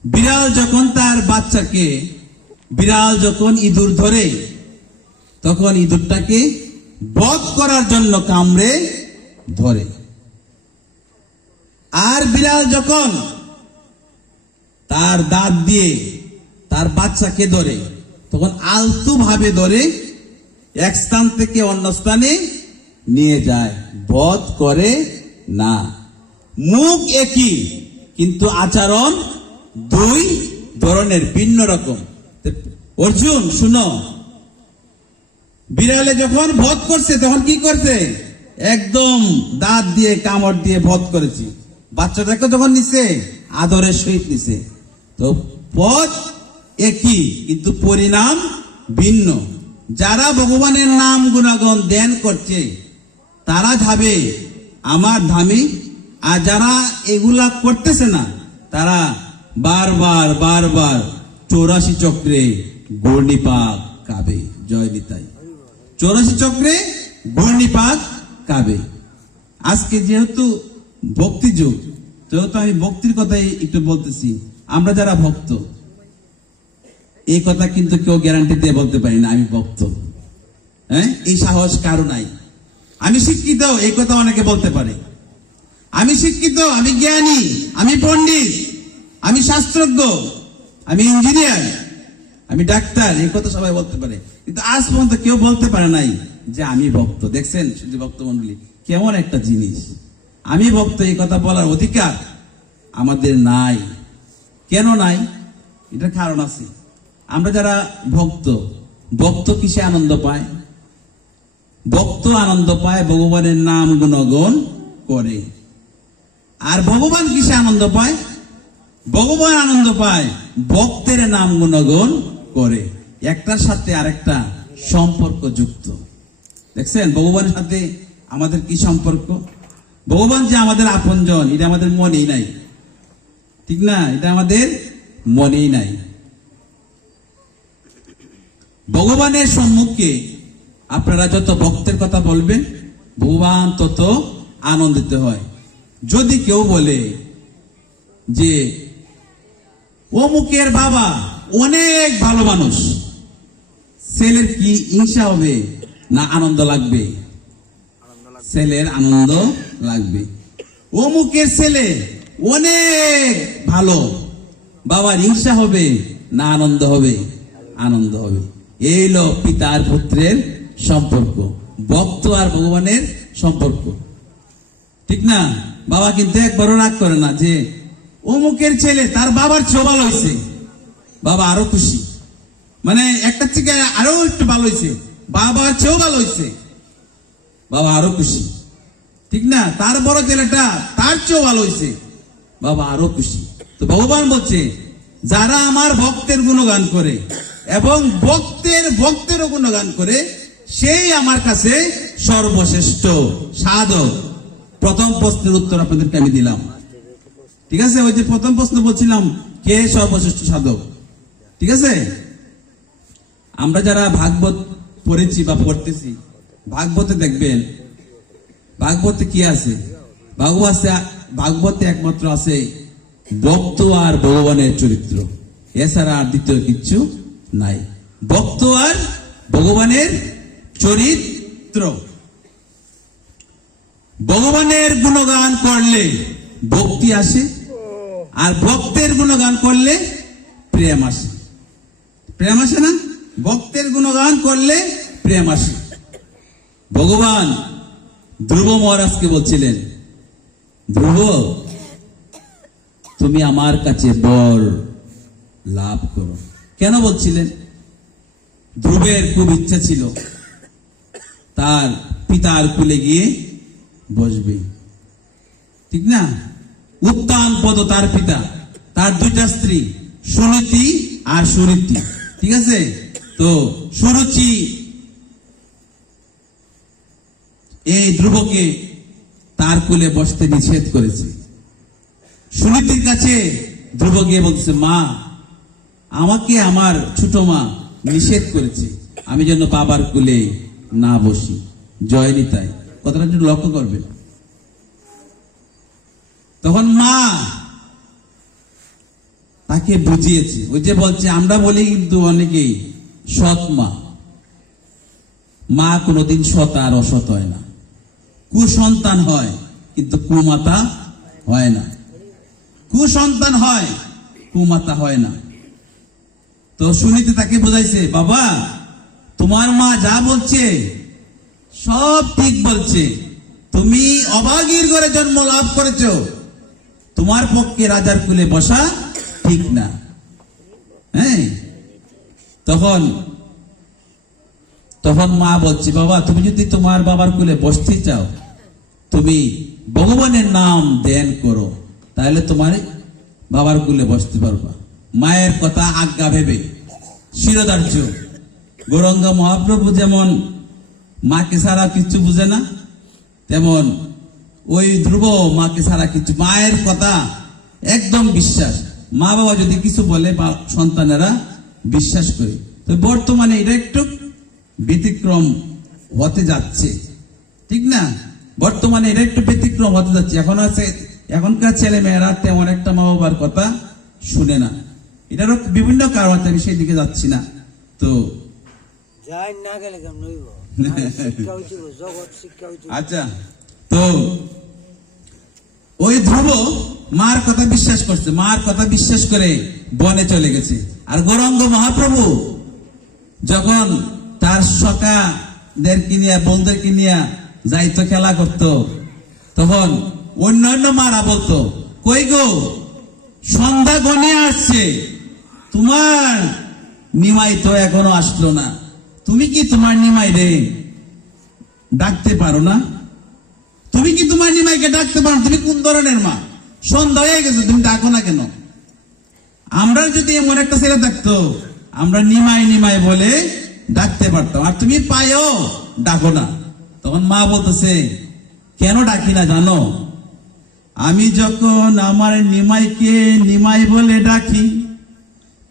বিড়াল যখন তার বাচ্চাকে, বিড়াল যখন ইঁদুর ধরে, তখন ইঁদুরটাকে বধ করার জন্য কামড়ে ধরে। আর বিড়াল যখন তার দাঁত দিয়ে তার বাচ্চাকে ধরে, তখন আলতু ভাবে ধরে এক স্থান থেকে অন্য স্থানে নিয়ে যায়, বধ করে না। মুখ একই, কিন্তু আচরণ দুই ধরনের, ভিন্ন রকম। অর্জুন শুনো, বিড়ালে যখন বধ করছে তখন কি করছে? একদম দাঁত দিয়ে কামড় দিয়ে বধ করেছে। বাচ্চাটাকে যখন নিছে আদরের সহিত নিছে। তো পথ একই, কিন্তু পরিণাম ভিন্ন। যারা ভগবানের নাম গুণাগুণ ধ্যান করছে, তারা যাবে আমার ধামে। আর যারা এগুলা করতেছে না, তারা বারবার বারবার 84 চক্রে ঘূর্ণিপাক কাবে। জয় নিতাই। 84 চক্রে ঘূর্ণিপাক কাবে। আজকে যেহেতু ভক্তি যুগ, যেহেতু আমি ভক্তির কথাই একটু বলতেছি, আমরা যারা ভক্ত, এই কথা কিন্তু কেউ গ্যারান্টি দিয়ে বলতে পারি না আমি ভক্ত। হ্যাঁ, এই সাহস কারো নাই। আমি শিক্ষিত, এই কথা অনেকে বলতে পারে। আমি শিক্ষিত, আমি জ্ঞানী, আমি পণ্ডিত, আমি শাস্ত্রজ্ঞ, আমি ইঞ্জিনিয়ার, আমি ডাক্তার, এই কথা সবাই বলতে পারে। কিন্তু আজ পর্যন্ত কেউ বলতে পারে নাই যে আমি ভক্ত। দেখছেন শুধু ভক্ত মন্ডলী কেমন একটা জিনিস। আমি ভক্ত এই কথা বলার অধিকার আমাদের নাই। কেন নাই? এটার কারণ আছে। আমরা যারা ভক্ত, ভক্ত কিসে আনন্দ পায়? ভক্ত আনন্দ পায় ভগবানের নাম গুণগান করে। আর ভগবান কিসে আনন্দ পায়? ভগবান আনন্দ পায় ভক্তের নাম গুণগান করে। একটার সাথে আরেকটা সম্পর্ক যুক্ত। দেখছেন ভগবানের সাথে আমাদের কি সম্পর্ক? ভগবান যে আমাদের আপনজন, এটা আমাদের মনেই নাই, ঠিক না? এটা আমাদের মনেই নাই। ভগবানের সম্মুখে আপনারা যত ভক্তের কথা বলবেন, ভগবান তত আনন্দিত হয়। যদি কেউ বলে যে অমুকের বাবা অনেক ভালো মানুষ, ছেলের কি হিংসা হবে না আনন্দ লাগবে? ছেলের আনন্দ লাগবে। অমুকের ছেলে অনেক ভালো, বাবার হিংসা হবে না আনন্দ হবে? আনন্দ হবে। এই হলো পিতার পুত্রের সম্পর্ক, ভক্ত আর ভগবানের সম্পর্ক, ঠিক না? বাবা কিন্তু একবারও রাগ করে না যে অমুকের ছেলে তার বাবার চেয়ে ভালো হয়েছে, বাবা আরো খুশি, মানে একটা থেকে আরো একটু ভালো হয়েছে, বাবার চেয়েও ভালো হয়েছে, বাবা আরো খুশি। ঠিক না? তার বড় ছেলেটা তার চেয়েও ভালো হয়েছে, বাবা আরো খুশি। তো ভগবান বলছে যারা আমার ভক্তের গুণগান করে এবং ভক্তেরও গুণগান করে সেই আমার কাছে সর্বশ্রেষ্ঠ সাধক। প্রথম প্রশ্নের উত্তর আপনাদেরকে আমি দিলাম, ঠিক আছে? ওই যে প্রথম প্রশ্ন বলছিলাম কে সর্বশ্রেষ্ঠ সাধক, ঠিক আছে? আমরা যারা ভাগবত পড়েছি বা পড়তেছি, ভাগবতে দেখবেন ভাগবতে কি আছে? ভাগবতে একমাত্র আছে ভক্ত আর ভগবানের চরিত্র, এছাড়া আর দ্বিতীয় কিচ্ছু নাই। ভক্ত আর ভগবানের চরিত্র। ভগবানের গুণগান করলে ভক্তি আসে, আর ভক্তের গুণগান করলে প্রেম আসে। প্রেম আসে না? ভক্তের গুণগান করলে প্রেম আসে। ভগবান ধ্রুব মহারাজকে বলছিলেন, ধ্রুব তুমি আমার কাছে বর লাভ করো। কেন বলছিলেন? ধ্রুবের খুব ইচ্ছা ছিল তার পিতার কুলে গিয়ে বসবে, ঠিক না? উত্তান পদ তার পিতা, তার দুইটা স্ত্রী সুনীতি আর সুরীতি, ঠিক আছে? তো সুরুচি এই ধ্রুবকে তার কুলে বসতে নিষেধ করেছে। সুনীতির কাছে ধ্রুব গিয়ে বলছে, মা আমাকে আমার ছোট মা নিষেধ করেছে আমি যেন বাবার কুলে না বসি। জয় নিতাই, কথাটা একটু লক্ষ্য করবে। তখন মা তাকে বুঝিয়েছে। ওই যে বলছে, আমরা বলি কিন্তু অনেকেই সৎ মা, মা কোনোদিন সৎ আর অসৎ হয় না। কুসন্তান হয় কিন্তু কুমাতা হয় না, কুসন্তান হয় কুমাতা হয় না। তো সুনীতি তাকে বোঝাইছে, বাবা তোমার মা যা বলছে সব ঠিক বলছে, তুমি অভাগীর ঘরে জন্ম লাভ করেছো, তোমার পক্ষে রাজার কুলে বসা ঠিক না। হ্যাঁ, তখন মা বলছে, বাবা তুমি যদি তোমার বাবার কুলে বসতে চাও তুমি ভগবানের নাম ধ্যান করো, তাহলে তোমার বাবার কুলে বসতে পারবা। মায়ের কথা আজ্ঞা ভেবে শিরোধার্য। গৌরাঙ্গ মহাপ্রভু যেমন মাকে ছাড়া কিছু বুঝে না, তেমন ওই ধ্রুব মাকে ছাড়া কিছু, মায়ের কথা একদম বিশ্বাস। মা বাবা যদি কিছু বলে বা সন্তানেরা বিশ্বাস করে। তো বর্তমানে এটা একটু ব্যতিক্রম হতে যাচ্ছে, ঠিক না? বর্তমানে এটা একটু ব্যতিক্রম হতে যাচ্ছে। এখনকার ছেলে মেয়েরা তেমন একটা মা বাবার কথা শুনে না। এটারও বিভিন্ন কারণ আছে, আমি সেই দিকে যাচ্ছি না। তো আচ্ছা, তো ওই ধ্রুব মার কথা বিশ্বাস করছে, মার কথা বিশ্বাস করে বনে চলে গেছে। আর গৌরাঙ্গ মহাপ্রভু যখন তার সখাদেরকে নিয়ে বন্ধুদেরকে নিয়ে যাইতো খেলা করত, তখন অন্যান্য মারা বলতো, কই গো সন্ধ্যা গনে আসছে, তোমার নিমাই তো এখনো আসলো না, তুমি কি তোমার নিমাই রে ডাকতে পারো না? তুমি কি তোমার নিমাইকে ডাকতে পারো? তুমি কোন ধরনের মা? সন্ধ্যা হয়ে গেছে, তুমি ডাকো না কেন? আমরা যদি এমন একটা ছেলে থাকতো, আমরা নিমাই নিমাই বলে ডাকতে পারতাম, আর তুমি পায়ও ডাকো না। তখন মা বলতেছে, কেন ডাকি না জানো? আমি যখন আমার নিমাইকে নিমাই বলে ডাকি,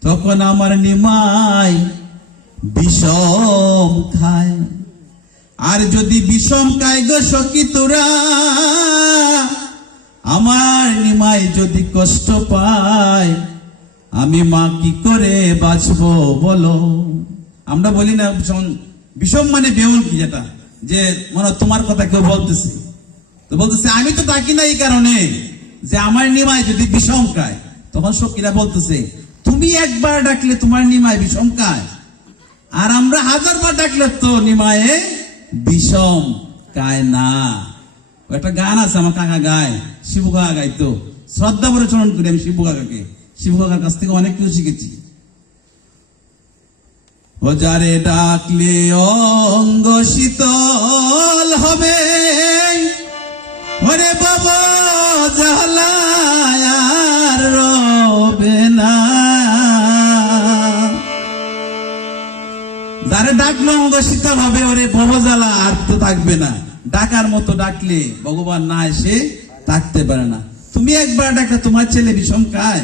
তখন আমার নিমাই বিষম খায়। আর যদি বিষম খায় গো সখী তোরা, আমার নিমাই যদি কষ্ট পায়, আমি মা কি করে বাঁচবো বলো? আমরা বলি না বিষম মানে বেউল, কি যেটা যে মনে তোমার কথা কেউ বলতেছে, তো বলতেছে আমি তো ডাকি না এই কারণে যে আমার নিমাই যদি বিষম খায়। তখন সখীরা বলতেছে, তুমি একবার ডাকলে তোমার নিমাই বিষম খায়, আর আমরা 1000 বার ডাকলে তো নিমায়ে বিষম খায় না। একটা গান আছে আমার কাকা গায়, শিবু কাকা গাইতো, শ্রদ্ধা ভরে চরণ করি আমি শিবু কাকাকে। শিবু কাকার কাছ থেকে অনেক কিছু শিখেছি। ও যারে ডাকলে অঙ্গ শীতল হবে, ওরে বাবা জালায় আর রবে না। যারে ডাকলো অঙ্গ শীতল হবে, ওরে বাবা জ্বালা আর তো থাকবে না। ডাকার মতো ডাকলে ভগবান না এসে থাকতে পারে না। তুমি একবার ডাকলে তোমার ছেলে বিষম খায়,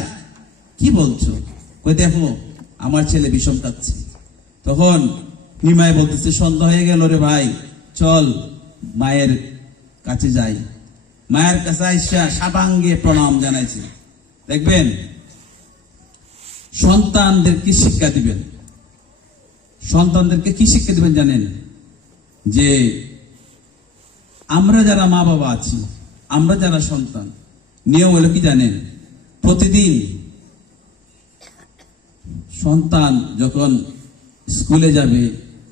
কি বলছো? ওই দেখো আমার ছেলে বিষম খাচ্ছে। তখন নিমাই বলতেছে সন্ধ্যা হয়ে গেল রে ভাই, চল মায়ের কাছে যাই। মায়ের কাছে আইসা সাবাঙ্গে প্রণাম জানাইছে। দেখবেন সন্তানদেরকে শিক্ষা দিবেন, সন্তানদেরকে কি শিক্ষা দিবেন জানেন? যে আমরা যারা মা বাবা আছি, আমরা যারা সন্তান, নিয়ম হলো কি জানেন? প্রতিদিন সন্তান যখন স্কুলে যাবে,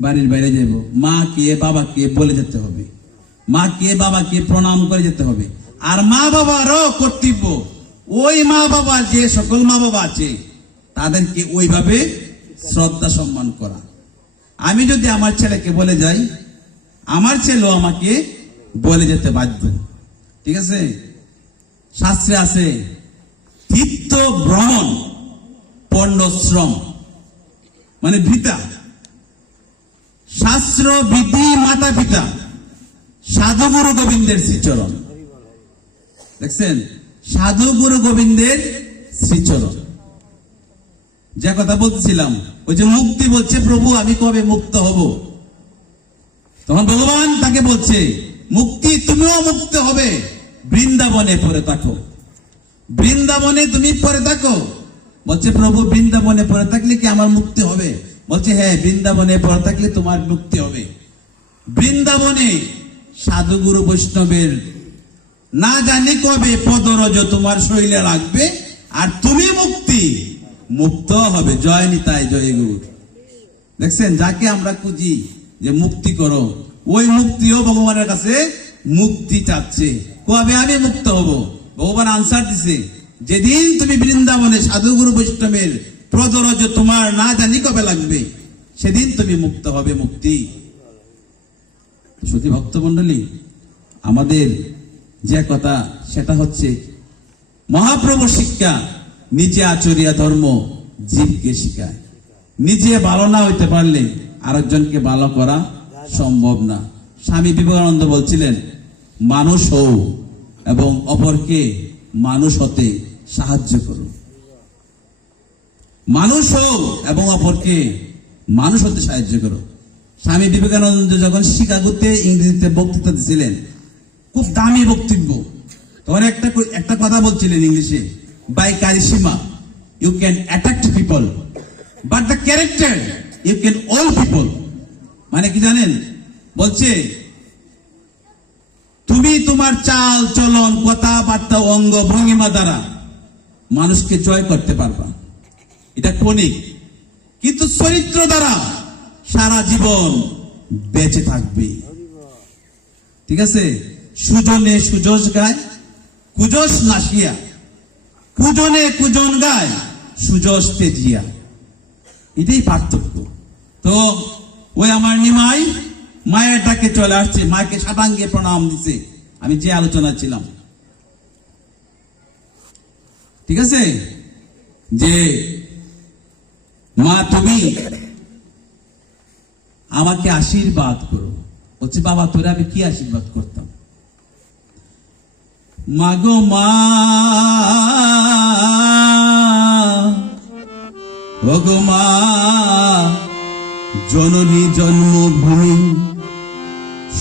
বাড়ির বাইরে যাব, মা কে বাবাকে বলে যেতে হবে, মা কে বাবাকে প্রণাম করে যেতে হবে। আর মা বাবারও কর্তব্য ওই মা বাবা, যে সকল মা বাবা আছে তাদেরকে ওইভাবে শ্রদ্ধা সম্মান করা। আমি যদি আমার ছেলেকে বলে যাই, আমার ছেলেও আমাকে বলে যেতে বাধ্য। ঠিক আছে? শাস্ত্রে আছে তীর্থ ভ্রমণ পণ্ডশ্রম, মানে ভিতা, শাস্ত্র বিধি মাতা পিতা সাধু গুরু গোবিন্দের শ্রীচরণ। দেখছেন, সাধু গুরু গোবিন্দের শ্রীচরণ। যে কথা বলতেছিলাম, ওই যে মুক্তি বলছে প্রভু আমি কবে মুক্ত হব, তখন ভগবান তাকে বলছে মুক্তি তুমিও মুক্ত হবে, বৃন্দাবনে পড়ে থাকো, বৃন্দাবনে তুমি পড়ে থাকো। বলছে প্রভু বৃন্দাবনে পড়ে থাকলে কি আমার মুক্তি হবে? বলছে হ্যাঁ, বৃন্দাবনে পড়ে থাকলে তোমার মুক্তি হবে। বৃন্দাবনে সাধু গুরু বৈষ্ণবের না জানি কবে পদরজ তোমার শরীরে লাগবে, আর তুমি মুক্ত হবে। জয় নিতাই, জয় গুরু। দেখছেন, যাকে আমরা খুঁজি যে মুক্তি করো, ওই মুক্তিও ভগবানের কাছে মুক্তি চাচ্ছে। কবে আমি মুক্ত হব? ভগবান আনসার দিছে, যেদিন তুমি বৃন্দাবনে সাধু গুরু বৈষ্ণবের প্রদরজ তোমার না জানি কবে লাগবে, সেদিন তুমি মুক্ত হবে। মুক্তি। সতী ভক্তমন্ডলী, আমাদের যে কথা সেটা হচ্ছে মহাপ্রভু শিক্ষা নিজে আচরিয়া ধর্ম জীবকে শিখায়। নিজে ভালো না হইতে পারলে আরেকজনকে ভালো করা সম্ভব না। স্বামী বিবেকানন্দ বলছিলেন, মানুষ হও এবং অপরকে মানুষ হতে সাহায্য করো। মানুষ হও এবং অপরকে মানুষ হতে সাহায্য করো। স্বামী বিবেকানন্দ যখন শিকাগোতে ইংরেজিতে বক্তৃতা দিয়েছিলেন, খুব দামি বক্তব্য, তখন একটা কথা বলছিলেন ইংলিশে, by charisma you can attract people, but the character you can all people. মানে কি জানেন? বলছে তুমি তোমার চাল চলন, কথাবার্তা, অঙ্গ ভঙ্গিমা দ্বারা মানুষকে জয় করতে পারবা, এটা ক্ষণিক, কিন্তু চরিত্র দ্বারা সারা জীবন বেঁচে থাকবে। ঠিক আছে? সুজনে সুজস গায়, কুজস নাসিয়া, কুজনে কুজন গায়, সুজস তেজিয়া। এটাই পার্থক্য। তো ওই আমার নিমাই মায়ের ডাকে চলে আসছে, মাকে সাবাঙ্গে প্রণাম দিছে। আমি যে আলোচনা ছিলাম, ঠিক আছে, যে মা তুমি আমাকে আশীর্বাদ করো। বলছে বাবা তোরা আমি কি আশীর্বাদ করতাম? মাগো মা, ওগো মা, জননী জন্মভূমি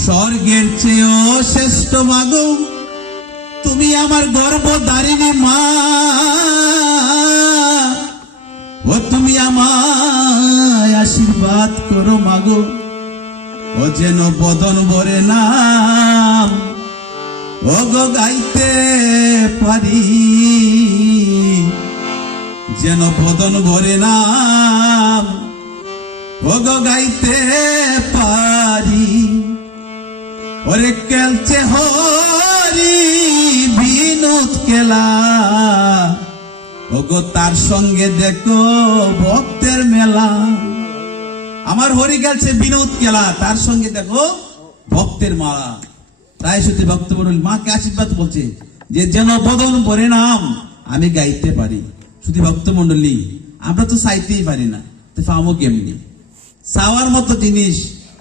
স্বর্গের চেয়েও শ্রেষ্ঠ। মাগো তুমি আমার গর্ভধারিণী মা, ও তুমি আমায় আশীর্বাদ করো মাগো, ও যেন বদন ভরে নাম ও গো গাইতে পারি, যেন বদন ভরে নাম ও গো গাইতে পারি। ওরে খেলছে হরি বিনোদ খেলা, ও গো তার সঙ্গে দেখো ভক্তের মেলা। আমার হরি খেলছে বিনোদ খেলা, তার সঙ্গে দেখো ভক্তের মালা। তাই শুধু ভক্তমণ্ডলী মাকে আশীর্বাদ বলছে যে যেন বদন ভরে নাম আমি গাইতে পারি। শুধু ভক্তমণ্ডলী আমরা তো চাইতেই পারি না, তো পাবো কেমনি? চাওয়ার মতো জিনিস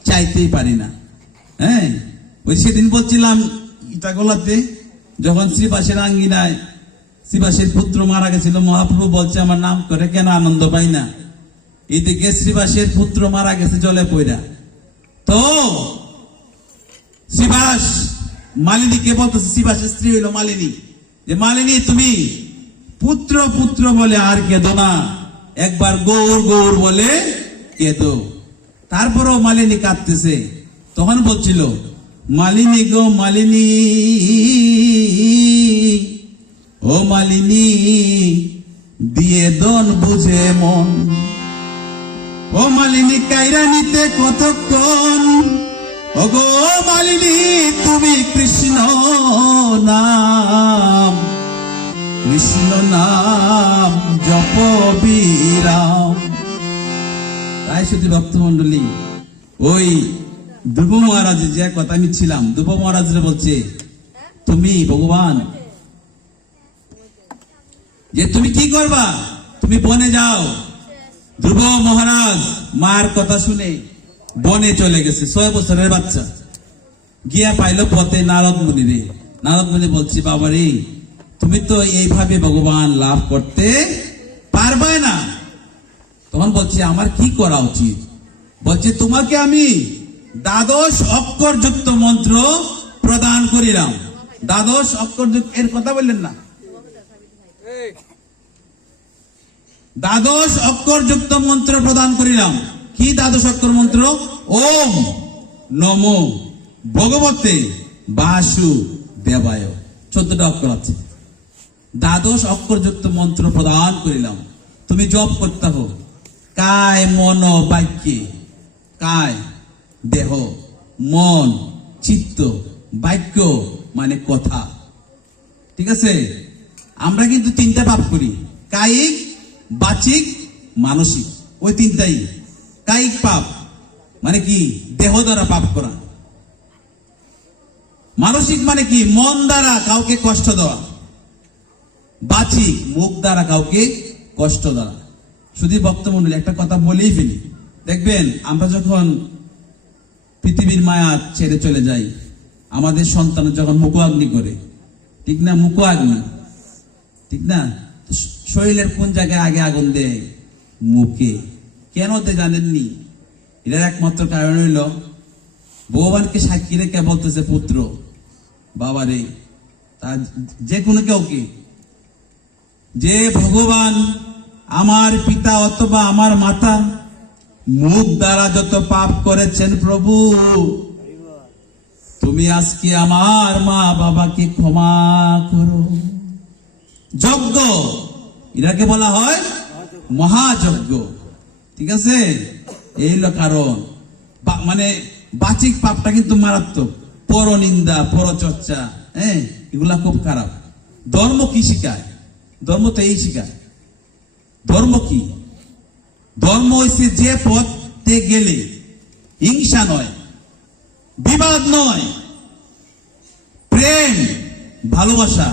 চাইতেই পারি না। হ্যাঁ, ওই সেদিন বলছিলাম ইটাগোলাতে যখন শ্রীবাসের আঙ্গিনায় শ্রীবাসের পুত্র মারা গেছিল, মহাপ্রভু বলছে আমার নাম করে কেন আনন্দ পাই না? এদিকে শ্রীবাসের পুত্র মারা গেছে জলে পইরা, তো শ্রীবাস মালিনীকে বলতেছে, শ্রীবাসের স্ত্রী হইল মালিনী, যে মালিনী তুমি পুত্র পুত্র বলে আর কেঁদো না, একবার গৌর গৌর বলে কেঁদো। তারপরও মালিনী কাঁদতেছে, তখন বলছিল মালিনী গো মালিনী, ও মালিনী দিয়ে দন বুঝে মন, ও মালিনী কাইরা নিতে কতক্ষণ, ও গো মালিনী তুমি কৃষ্ণ নাম, কৃষ্ণ নাম জপ বিরাম। তাই শুধু ভক্তমণ্ডলী ওই ধ্রুব মহারাজ যে কথা আমি ছিলাম, ধ্রুব মহারাজরা বলছে তুমি ভগবান যে তুমি কি করবা, তুমি বনে যাও। ধ্রুব মহারাজ মার কথা শুনে বনে চলে গেছে, 6 বছরের বাচ্চা গিয়া পাইলো পথে নারদ মুনি রে। নারদ মুনি বলছি বাবারে তুমি তো এইভাবে ভগবান লাভ করতে পারবে না। তখন বলছে আমার কি করা উচিত? বলছে তোমাকে আমি 12 অক্ষরযুক্ত মন্ত্র প্রদান করিলাম। 12 অক্ষরযুক্ত এর কথা বললেন না, 12 অক্ষরযুক্ত মন্ত্র প্রদান করিলাম। কি 12 অক্ষর মন্ত্র? ওম নমো ভগবতে বাসুদেবায়। 14টা অক্ষর আছে। 12 অক্ষরযুক্ত মন্ত্র প্রদান করিলাম, তুমি জপ করতে হো কায় মন বাক্যে। কায় দেহ, মন চিত্ত, বাক্য মানে কথা। ঠিক আছে, আমরা কিন্তু 3টা পাপ করি, কায়িক বাচিক মানসিক, ওই 3টাই। কায়িক পাপ মানে কি? দেহ দ্বারা পাপ করা। মানসিক মানে কি? মন দ্বারা কাউকে কষ্ট দেওয়া। বাচিক মুখ দ্বারা কাউকে কষ্ট দেওয়া। শুধু ভক্তমণ্ডলী একটা কথা বলেই ফেলি, দেখবেন আমরা যখন পৃথিবীর মায়া ছেড়ে চলে যাই, আমাদের সন্তান যখন মুখাগ্নি করে, ঠিক না? মুখাগ্নি, ঠিক না? শরীরের কোন জায়গায় আগে আগুন দেয়? মুখে। কেন দেয় জানেননি? এটার একমাত্র কারণ হইল ভগবানকে সাক্ষী রেখে বলতেছে পুত্র বাবারে, তা যে কোনো কেউ কি, যে ভগবান আমার পিতা অথবা আমার মাতা মুখ দ্বারা যত পাপ করেছেন প্রভু, তুমি আজকে আমার মা বাবাকে ক্ষমা করো। যজ্ঞ, এটাকে বলা হয় মহাযজ্ঞ। ঠিক আছে, এই হলো কারণ। মানে বাচিক পাপটা কিন্তু মারাত্মক। পরনিন্দা, পরচর্চা, হ্যাঁ, এগুলা খুব খারাপ। ধর্ম কি শিখায়? ধর্ম তো এই শিখায়। ধর্ম কি? ধর্ম হইছে যে পথে গেলে হিংসা নয়, বিবাদ নয়, প্রেম, ভালোবাসা,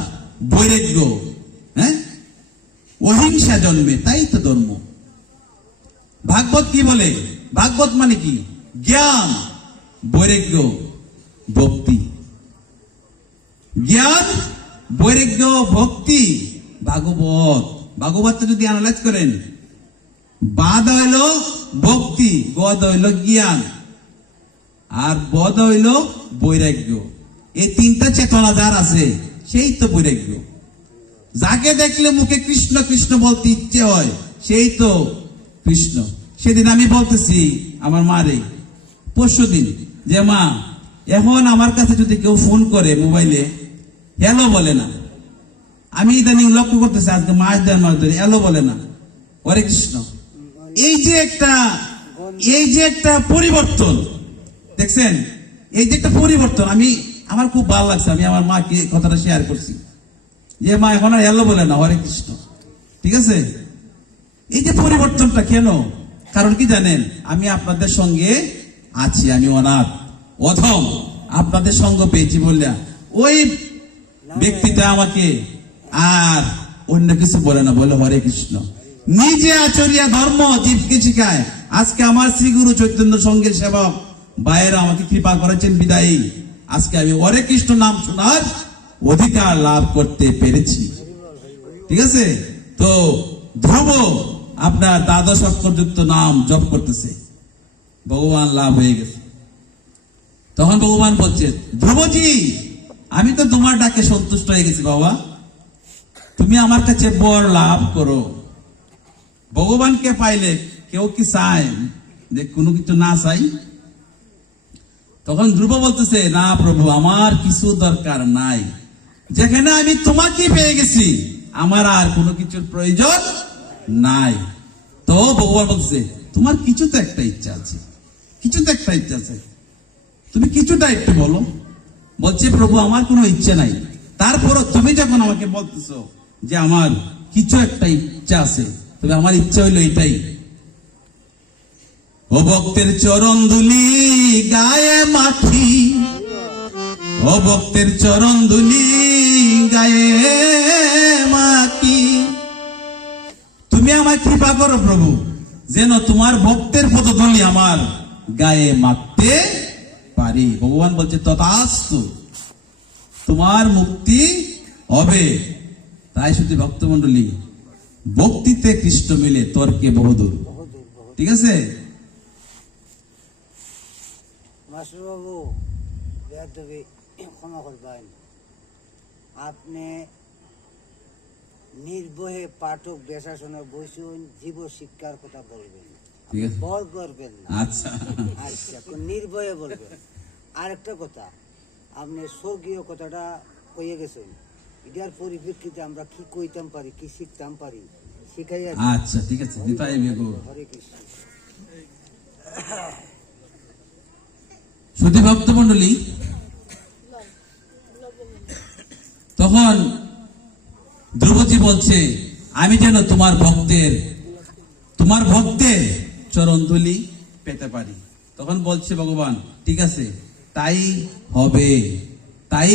বৈরাগ্য, হ্যাঁ, অহিংসা জন্মে, তাই তো ধর্ম। ভাগবত কি বলে? ভাগবত মানে কি? জ্ঞান, বৈরাগ্য, ভক্তি। জ্ঞান, বৈরাগ্য, ভক্তি, ভাগবত। ভাগবত যদি অ্যানালাইজ করেন, বাদ হইল ভক্তি, গদ হইল জ্ঞান, আর বদ হইল বৈরাগ্য। এই 3টা চেতনা যার আছে সেই তো বৈরাগ্য। যাকে দেখলে মুখে কৃষ্ণ কৃষ্ণ বলতে ইচ্ছে হয় সেই তো কৃষ্ণ। সেদিন আমি বলতেছি আমার মারে, পরশুদিন, যে মা এখন আমার কাছে যদি কেউ ফোন করে মোবাইলে, হ্যালো বলে না। আমি ইদানিং লক্ষ্য করতেছি আজকে মাস দেড় মাস ধরে হ্যালো বলে না, হরে কৃষ্ণ। এই যে একটা পরিবর্তন দেখছেন, এই যে একটা পরিবর্তন, আমার খুব ভালো লাগছে। আমি আমার মাকে কথাটা শেয়ার করছি যে মা এখন আর হ্যালো বলে না, হরে কৃষ্ণ। ঠিক আছে, এই যে পরিবর্তনটা কেন? কারণ কি জানেন? আমি আপনাদের সঙ্গে আছি, আমি অনাথ, অধম, আপনাদের সঙ্গ পেয়েছি বললা ওই ব্যক্তিটা আমাকে আর অন্য কিছু বলে না, বলে হরে কৃষ্ণ। নিজে আচরিয়া ধর্ম জীবকে শিখায়। আজকে আমার শ্রী গুরু চৈতন্য সঙ্গের সেবক ভাইয়েরা আমাকে কৃপা করেছেন বিদায়ী আজকে আমি হরে কৃষ্ণ নাম শোনার অধিকার লাভ করতে পেরেছি। ঠিক আছে, তো ধ্রুব আপনার দ্বাদশ অক্ষরযুক্ত নাম জপ করতেছে, ভগবান লাভ হয়ে গেছে। তখন ভগবান বলছে, ধ্রুবজি আমি তো তোমার ডাকে সন্তুষ্ট হয়ে গেছি বাবা, তুমি আমার কাছে বর লাভ করো। ভগবানকে পাইলে কেউ কি চায় যে কোনো কিছু না চাই? তখন ধ্রুব বলতেছে, না প্রভু আমার কিছু দরকার নাই, যেখানে আমি তোমাকে পেয়ে গেছি আমার আর কোনো কিছুর প্রয়োজন নাই। তো ভগবান বলতেছে, তোমার কিছু তো একটা ইচ্ছা আছে, কিছু তো একটা ইচ্ছা আছে, তুমি কিছুটা একটু বলো। বলছে, প্রভু আমার কোনো ইচ্ছে নাই, তারপরও তুমি যখন আমাকে বলতেছো যে আমার কিছু একটা ইচ্ছা আছে, তবে আমার ইচ্ছা হইলো এটাই, ও ভক্তের চরণ ধুলি গায়ে মাখি, ও ভক্তের চরণ ধুলি গায়ে মাখি, তুমি আমায় কৃপা করো প্রভু, যেন তোমার ভক্তের পদধূলি আমার গায়ে মাখতে পারি। ভগবান বলছে, তথাস্তু, তোমার মুক্তি হবে। তাই শুধু ভক্তমন্ডলী, ভক্তিতে কৃষ্ণ মিলে তর্কে বহুদূর। ঠিক আছে মাস্টারবাবু, বেয়াদবি ক্ষমা করবেন, আপনি নির্ভয়ে পাঠক বেশাসনে বসুন, জীব শিক্ষার কথা বলবেন, ঠিক আছে, বল করবেন না। আচ্ছা আচ্ছা, নির্ভয়ে বলবেন। আরেকটা কথা, আপনি স্বর্গীয় কথাটা কইয়ে গেছেন, এটার পরিপ্রেক্ষিতে আমরা কি কইতাম পারি, কি শিখতাম পারি, শিখাইয়া। আচ্ছা ঠিক আছে, নিতাই বেগো। হরে কৃষ্ণ। শুধু ভক্তমন্ডলী, তখন ধ্রুবজি বলছে, আমি যেন তোমার ভক্তের চরণ ধুলি পেতে পারি। তখন বলছে ভগবান, ঠিক আছে, তাই হবে, তাই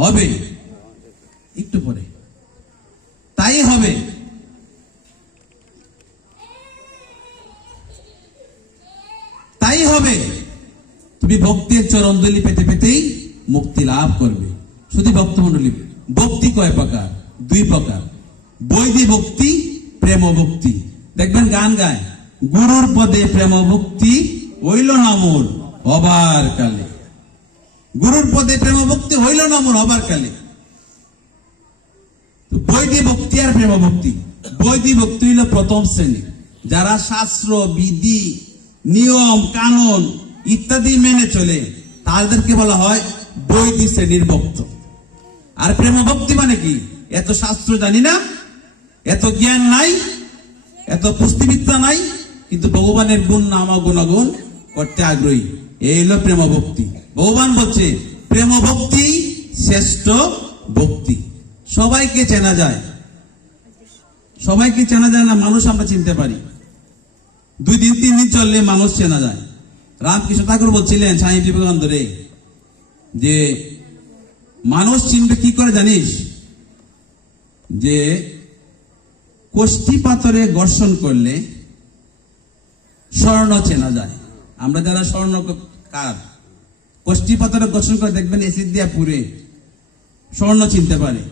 হবে, একটু পরে তাই হবে। তাই হবে, তুমি ভক্তির চরণ ধুলি পেতে পেতেই মুক্তি লাভ করবে। শুধু ভক্তমন্ডলী, ভক্তি কয় প্রকার? দুই প্রকার, বৈধি ভক্তি, প্রেম ভক্তি। দেখবেন গান গায়, গুরুর পদে প্রেম ভক্তি হইল না মোর হবার কালে, গুরুর পদে প্রেম ভক্তি হইল না মোর হবার কালে। বৈধি ভক্তি আর প্রেম ভক্তি। বৈধি ভক্তি হইল প্রথম শ্রেণী, যারা শাস্ত্র বিধি নিয়ম কানুন ইত্যাদি মেনে চলে, তাদেরকে বলা হয় বৈধি শ্রেণীর ভক্ত। আর প্রেম ভক্তি মানে কি? এত শাস্ত্র জানি না, এত জ্ঞান নাই, এত পুষ্টিবিদ্যা নাই, কিন্তু ভগবানের গুণ নাম গুণাগুণ করতে আগ্রহী, এই হলো প্রেম ভক্তি। ভগবান বলছে প্রেম ভক্তি শ্রেষ্ঠ ভক্তি। সবাইকে চেনা যায়, সবাইকে চেনা যায় না, মানুষ আমরা চিনতে পারি, 2 দিন 3 দিন চললে মানুষ চেনা যায়। রামকৃষ্ণ ঠাকুর বলছিলেন স্বামী বিবেকানন্দরে, যে মানুষ চিনবে কি করে জানিস? যে কোষ্ঠী পাথরে ঘর্ষণ করলে স্বর্ণ চেনা যায়। আমরা যারা স্বর্ণকার, কোষ্ঠী পাথরে ঘর্ষণ করে দেখবেন এসিড দিয়া পুড়ে স্বর্ণ চিনতে পারে।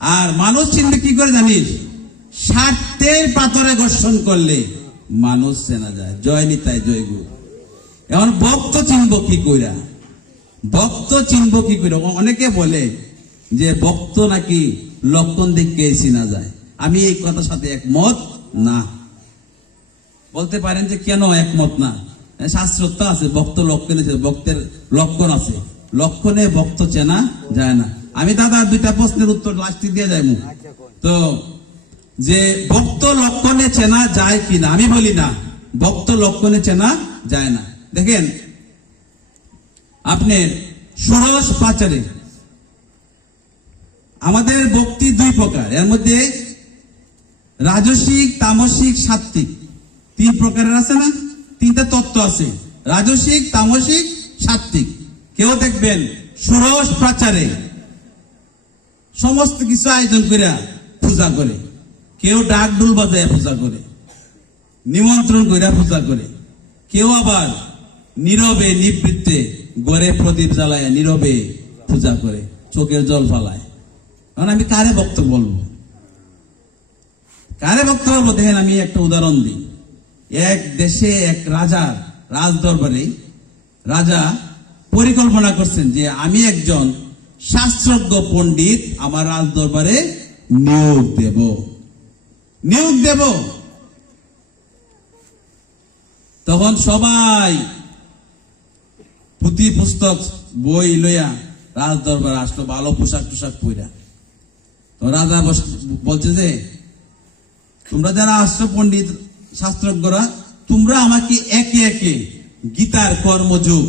আর মানুষ চিনবে কি করে জানিস? স্বার্থের পাথরে ঘর্ষণ করলে মানুষ চেনা যায়। জয় নিতাই, জয় গুরু। এখন ভক্ত চিনব কি কইরা? ভক্ত চিনব কি কইরা? অনেকে বলে যে ভক্ত নাকি লক্ষণ দেখে চিনা যায়। আমি এই কথার সাথে একমত না। বলতে পারেন যে কেন একমত না? শাস্ত্র তো আছে, ভক্ত লক্ষণে, ভক্তের লক্ষণ আছে, লক্ষণে ভক্ত চেনা যায় না। আমি দাদা 2টা প্রশ্নের উত্তর লাস্টে দিয়ে যাই। তো যে ভক্ত লক্ষণে চেনা যায় কিনা, আমি বলি না, ভক্ত লক্ষণে চেনা যায় না। দেখেন আপনার ষোড়শ পাচারে আমাদের ভক্তি 2 প্রকার, এর মধ্যে রাজসিক, তামসিক, সাত্ত্বিক 3 প্রকারের আছে না? 3টা তত্ত্ব আছে, রাজসিক, তামসিক, সাত্ত্বিক। কেউ দেখবেন ষোড়শ প্রাচারে সমস্ত কিছু আয়োজন করে পূজা করে, কেউ ডাক ডুল বাজায় পূজা করে, নিমন্ত্রণ করে পূজা করে, কেউ আবার নীরবে নিবৃত্তে ঘরে প্রদীপ জ্বালায় নীরবে পূজা করে, চোখের জল ফালায়। কারণ আমি কারে বক্তব্য বলবো, কারে বক্তব্য বলবো? দেখেন, আমি একটা উদাহরণ দিই। এক দেশে এক রাজার রাজ দরবারে রাজা পরিকল্পনা করছেন যে আমি একজন শাস্ত্রজ্ঞ পণ্ডিত আমার রাজ দরবারে নিয়োগ দেব। তখন সবাই পুঁথি পুস্তক বই লইয়া রাজ দরবারে আসলো, ভালো পোশাক টোশাক পইরা। তো রাজা বলছে যে তোমরা যারা আসছো পণ্ডিত শাস্ত্রজ্ঞরা, তোমরা আমাকে একে একে গীতার কর্মযোগ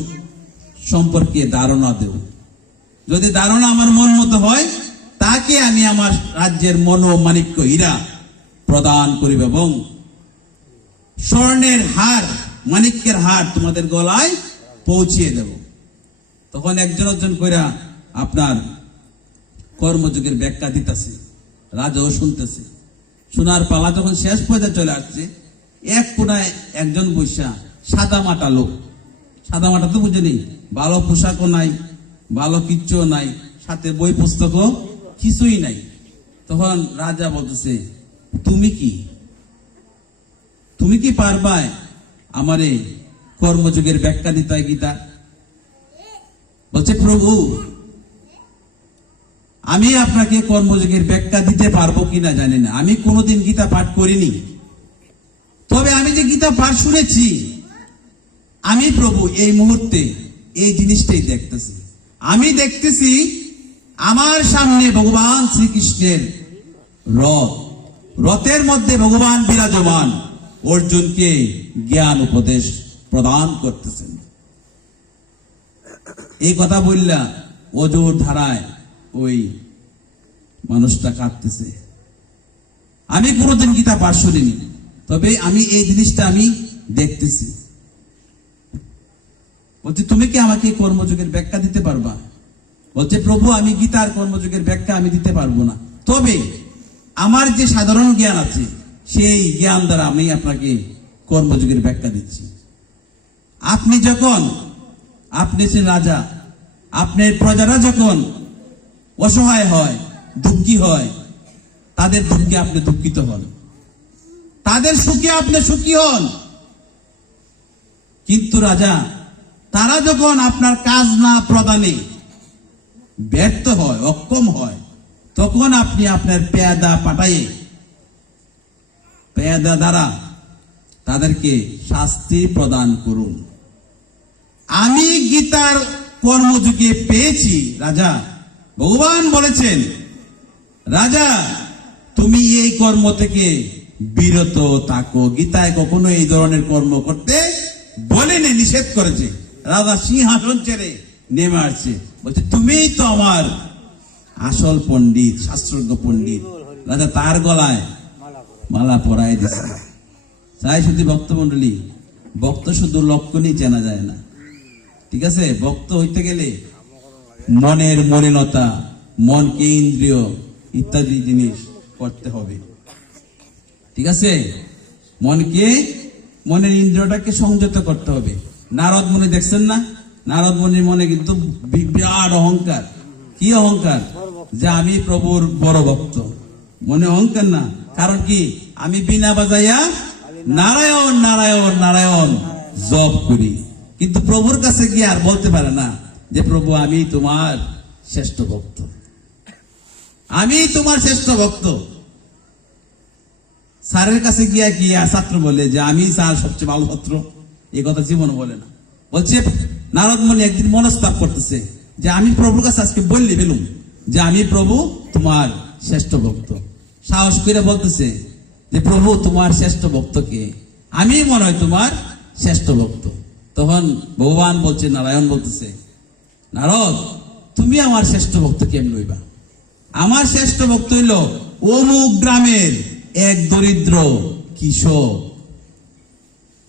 সম্পর্কে ধারণা দেব। যদি ধারণা আমার মন মতো হয়, তাকে আমি আমার রাজ্যের মনোমাণিক্য হীরা প্রদান করিব এবং স্বর্ণের হার, মাণিক্যের হার তোমাদের গলায় পৌঁছিয়ে দেব। তখন একজন কইরা আপনার কর্মযোগের ব্যাখ্যা দিতেছে, রাজাও শুনতেছে। শোনার পালা যখন শেষ পর্যায়ে চলে আসছে, এক কোনায় একজন বৈশা সাদা মাটা লোক, সাদা মাটা তো বুঝেনি, ভালো পোশাকও নাই, ভালো কিচ্ছু নাই, সাথে বই পুস্তকও কিছুই নাই। তখন রাজা বলতেছে, তুমি কি পারবায় আমারে কর্মযোগের ব্যাখ্যা দিতে গীতা? বলছে, প্রভু আমি আপনাকে কর্মযোগের ব্যাখ্যা দিতে পারবো কিনা জানি না, আমি কোনোদিন গীতা পাঠ করিনি। তবে আমি যে গীতা পাঠ শুনেছি, আমি প্রভু এই মুহূর্তে এই জিনিসটাই দেখতেছি। আমি দেখতেছি আমার সামনে ভগবান শ্রীকৃষ্ণের রথের মধ্যে ভগবান বিরাজমান অর্জুনকে জ্ঞান উপদেশ প্রদান করতেছেন। এই কথা বললা অজুর ধারায় ওই মানুষটা কাঁদতেছে। আমি কোনোদিন গীতা পাঠ শুনিনি, তবে আমি এই জিনিসটা আমি দেখতেছি। বলছে, তুমি কি আমাকে কর্মযোগের ব্যাখ্যা দিতে পারবা? বলছে, প্রভু আমি গীতার কর্মযোগের ব্যাখ্যা আমি দিতে পারবো না, তবে আমার যে সাধারণ জ্ঞান আছে সেই জ্ঞান দ্বারা আমি আপনাকে কর্মযোগের ব্যাখ্যা দিচ্ছি। আপনি ছিলেন রাজা, আপনার প্রজারা যখন অসহায় হয়, দুঃখী হয়, তাদের দুঃখে আপনি দুঃখিত হন, তাদের সুখে আপনি সুখী হন। কিন্তু রাজা, তারা যখন আপনার কাজ না প্রদানে ব্যর্থ হয়, অক্ষম হয়, তখন আপনি আপনার পেয়াদা পাঠাইয়ে পেয়াদা দ্বারা তাদেরকে শাস্তি প্রদান করুন। আমি গীতার কর্মযোগে পেয়েছি রাজা। ভগবান বলেছেন, রাজা তুমি এই কর্ম থেকে বিরত থাকো। গীতায় কখনো এই ধরনের কর্ম করতে বলেনি, নিষেধ করেছে। রাজা সিংহাসন ছেড়ে নেমে আসছে, বলছে তুমিই তো আমার আসল পণ্ডিত, শাস্ত্রজ্ঞ পণ্ডিত। রাজা তার গলায় মালা পরাই দিছে। তাই শুধু ভক্ত মন্ডলী, ভক্ত শুধু লক্ষণই চেনা যায় না, ঠিক আছে? ভক্ত হইতে গেলে মনের মলিনতা, মনকে ইন্দ্রিয় ইত্যাদি জিনিস করতে হবে, ঠিক আছে? মনের ইন্দ্রিয়টাকে সংযত করতে হবে। নারদ মুনি দেখছেন না? নারদ মুনির মনে কিন্তু বিরাট অহংকার। কি অহংকার? যে আমি প্রভুর বড় ভক্ত। মনে অহংকার না, কারণ কি? আমি বিনা বাজাইয়া নারায়ণ নারায়ণ নারায়ণ জপ করি। কিন্তু প্রভুর কাছে গিয়ে আর বলতে পারে না যে প্রভু আমি তোমার শ্রেষ্ঠ ভক্ত, আমি তোমার শ্রেষ্ঠ ভক্ত। স্যারের কাছে গিয়া ছাত্র বলে যে আমি স্যার সবচেয়ে ভালো ছাত্র, এই কথা জীবনে বলে না। বলছে নারদ মুনি একদিন মনস্তাপ করতেছে যে আমি প্রভুর কাছে আজকে বললি বেলুম যে আমি প্রভু তোমার শ্রেষ্ঠ ভক্ত। সাহস করে বলতেছে যে প্রভু তোমার শ্রেষ্ঠ ভক্তকে, আমি মনে হয় তোমার শ্রেষ্ঠ ভক্ত। তখন ভগবান বলছে, নারায়ণ বলতেছে, নারদ তুমি আমার শ্রেষ্ঠ ভক্ত কেমন হইবা? আমার শ্রেষ্ঠ ভক্ত হইল অমুক গ্রামের এক দরিদ্র কিশোর।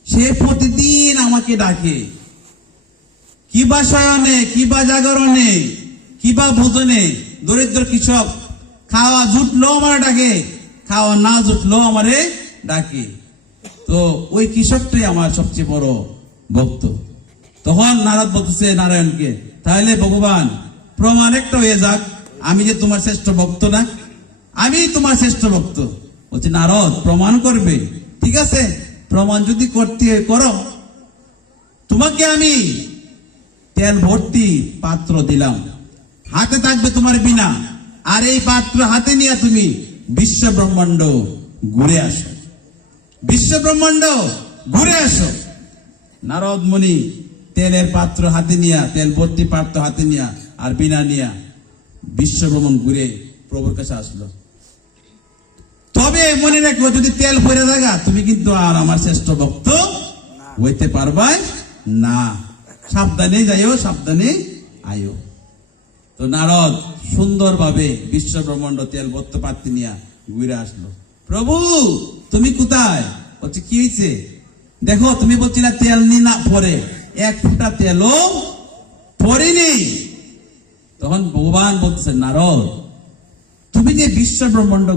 সে প্রতিদিন আমাকে ডাকে, কিবা শয়নে, কিবা জাগরণে, কিবা ভোজনে দরিদ্র কৃষক খাওয়া জুটলো আমার ডাকে, খাওয়া না জুটলো আমারে ডাকে। তো ওই কৃষকটাই আমার সবচেয়ে বড় ভক্ত। তখন নারদ বলতেছে নারায়ণকে, তাহলে ভগবান প্রমাণ একটা হয়ে যাক, আমি যে তোমার শ্রেষ্ঠ ভক্ত না, আমি তোমার শ্রেষ্ঠ ভক্ত। বলছে নারদ প্রমাণ করবে, ঠিক আছে প্রমাণ যদি করতে করো, তোমাকে আমি তেল ভর্তি পাত্র দিলাম, হাতে থাকবে তোমার বিনা, আর এই পাত্র হাতে নিয়ে তুমি বিশ্ব ব্রহ্মাণ্ড ঘুরে আসো, বিশ্ব ব্রহ্মাণ্ড ঘুরে আসো। নারদ মুনি তেলের পাত্র হাতে নিয়া, তেল ভর্তি পাত্র হাতে নিয়া আর বিনা নিয়া বিশ্ব ভ্রমণ ঘুরে প্রভুর কাছে আসলো। তবে মনে রাখো, যদি তেল ভরে থাকা তুমি কিন্তু আর আমার শ্রেষ্ঠ ভক্ত হইতে পারবাই না। সাবধানে যাইও, সাবধানে আইও। তো নারদ সুন্দরভাবে বিশ্ব ব্রহ্মাণ্ড তেল ভর্তি পাত্র নিয়া ঘুরে আসলো। প্রভু তুমি কোথায়? বলছে কি হয়েছে? দেখো তুমি বলছিলে তেল নি না পরে, এক ফোঁটা তেলও পরেনি। তখন ভগবান বলতেছে নারদ, তুমি যে বিশ্ব ব্রহ্মাণ্ড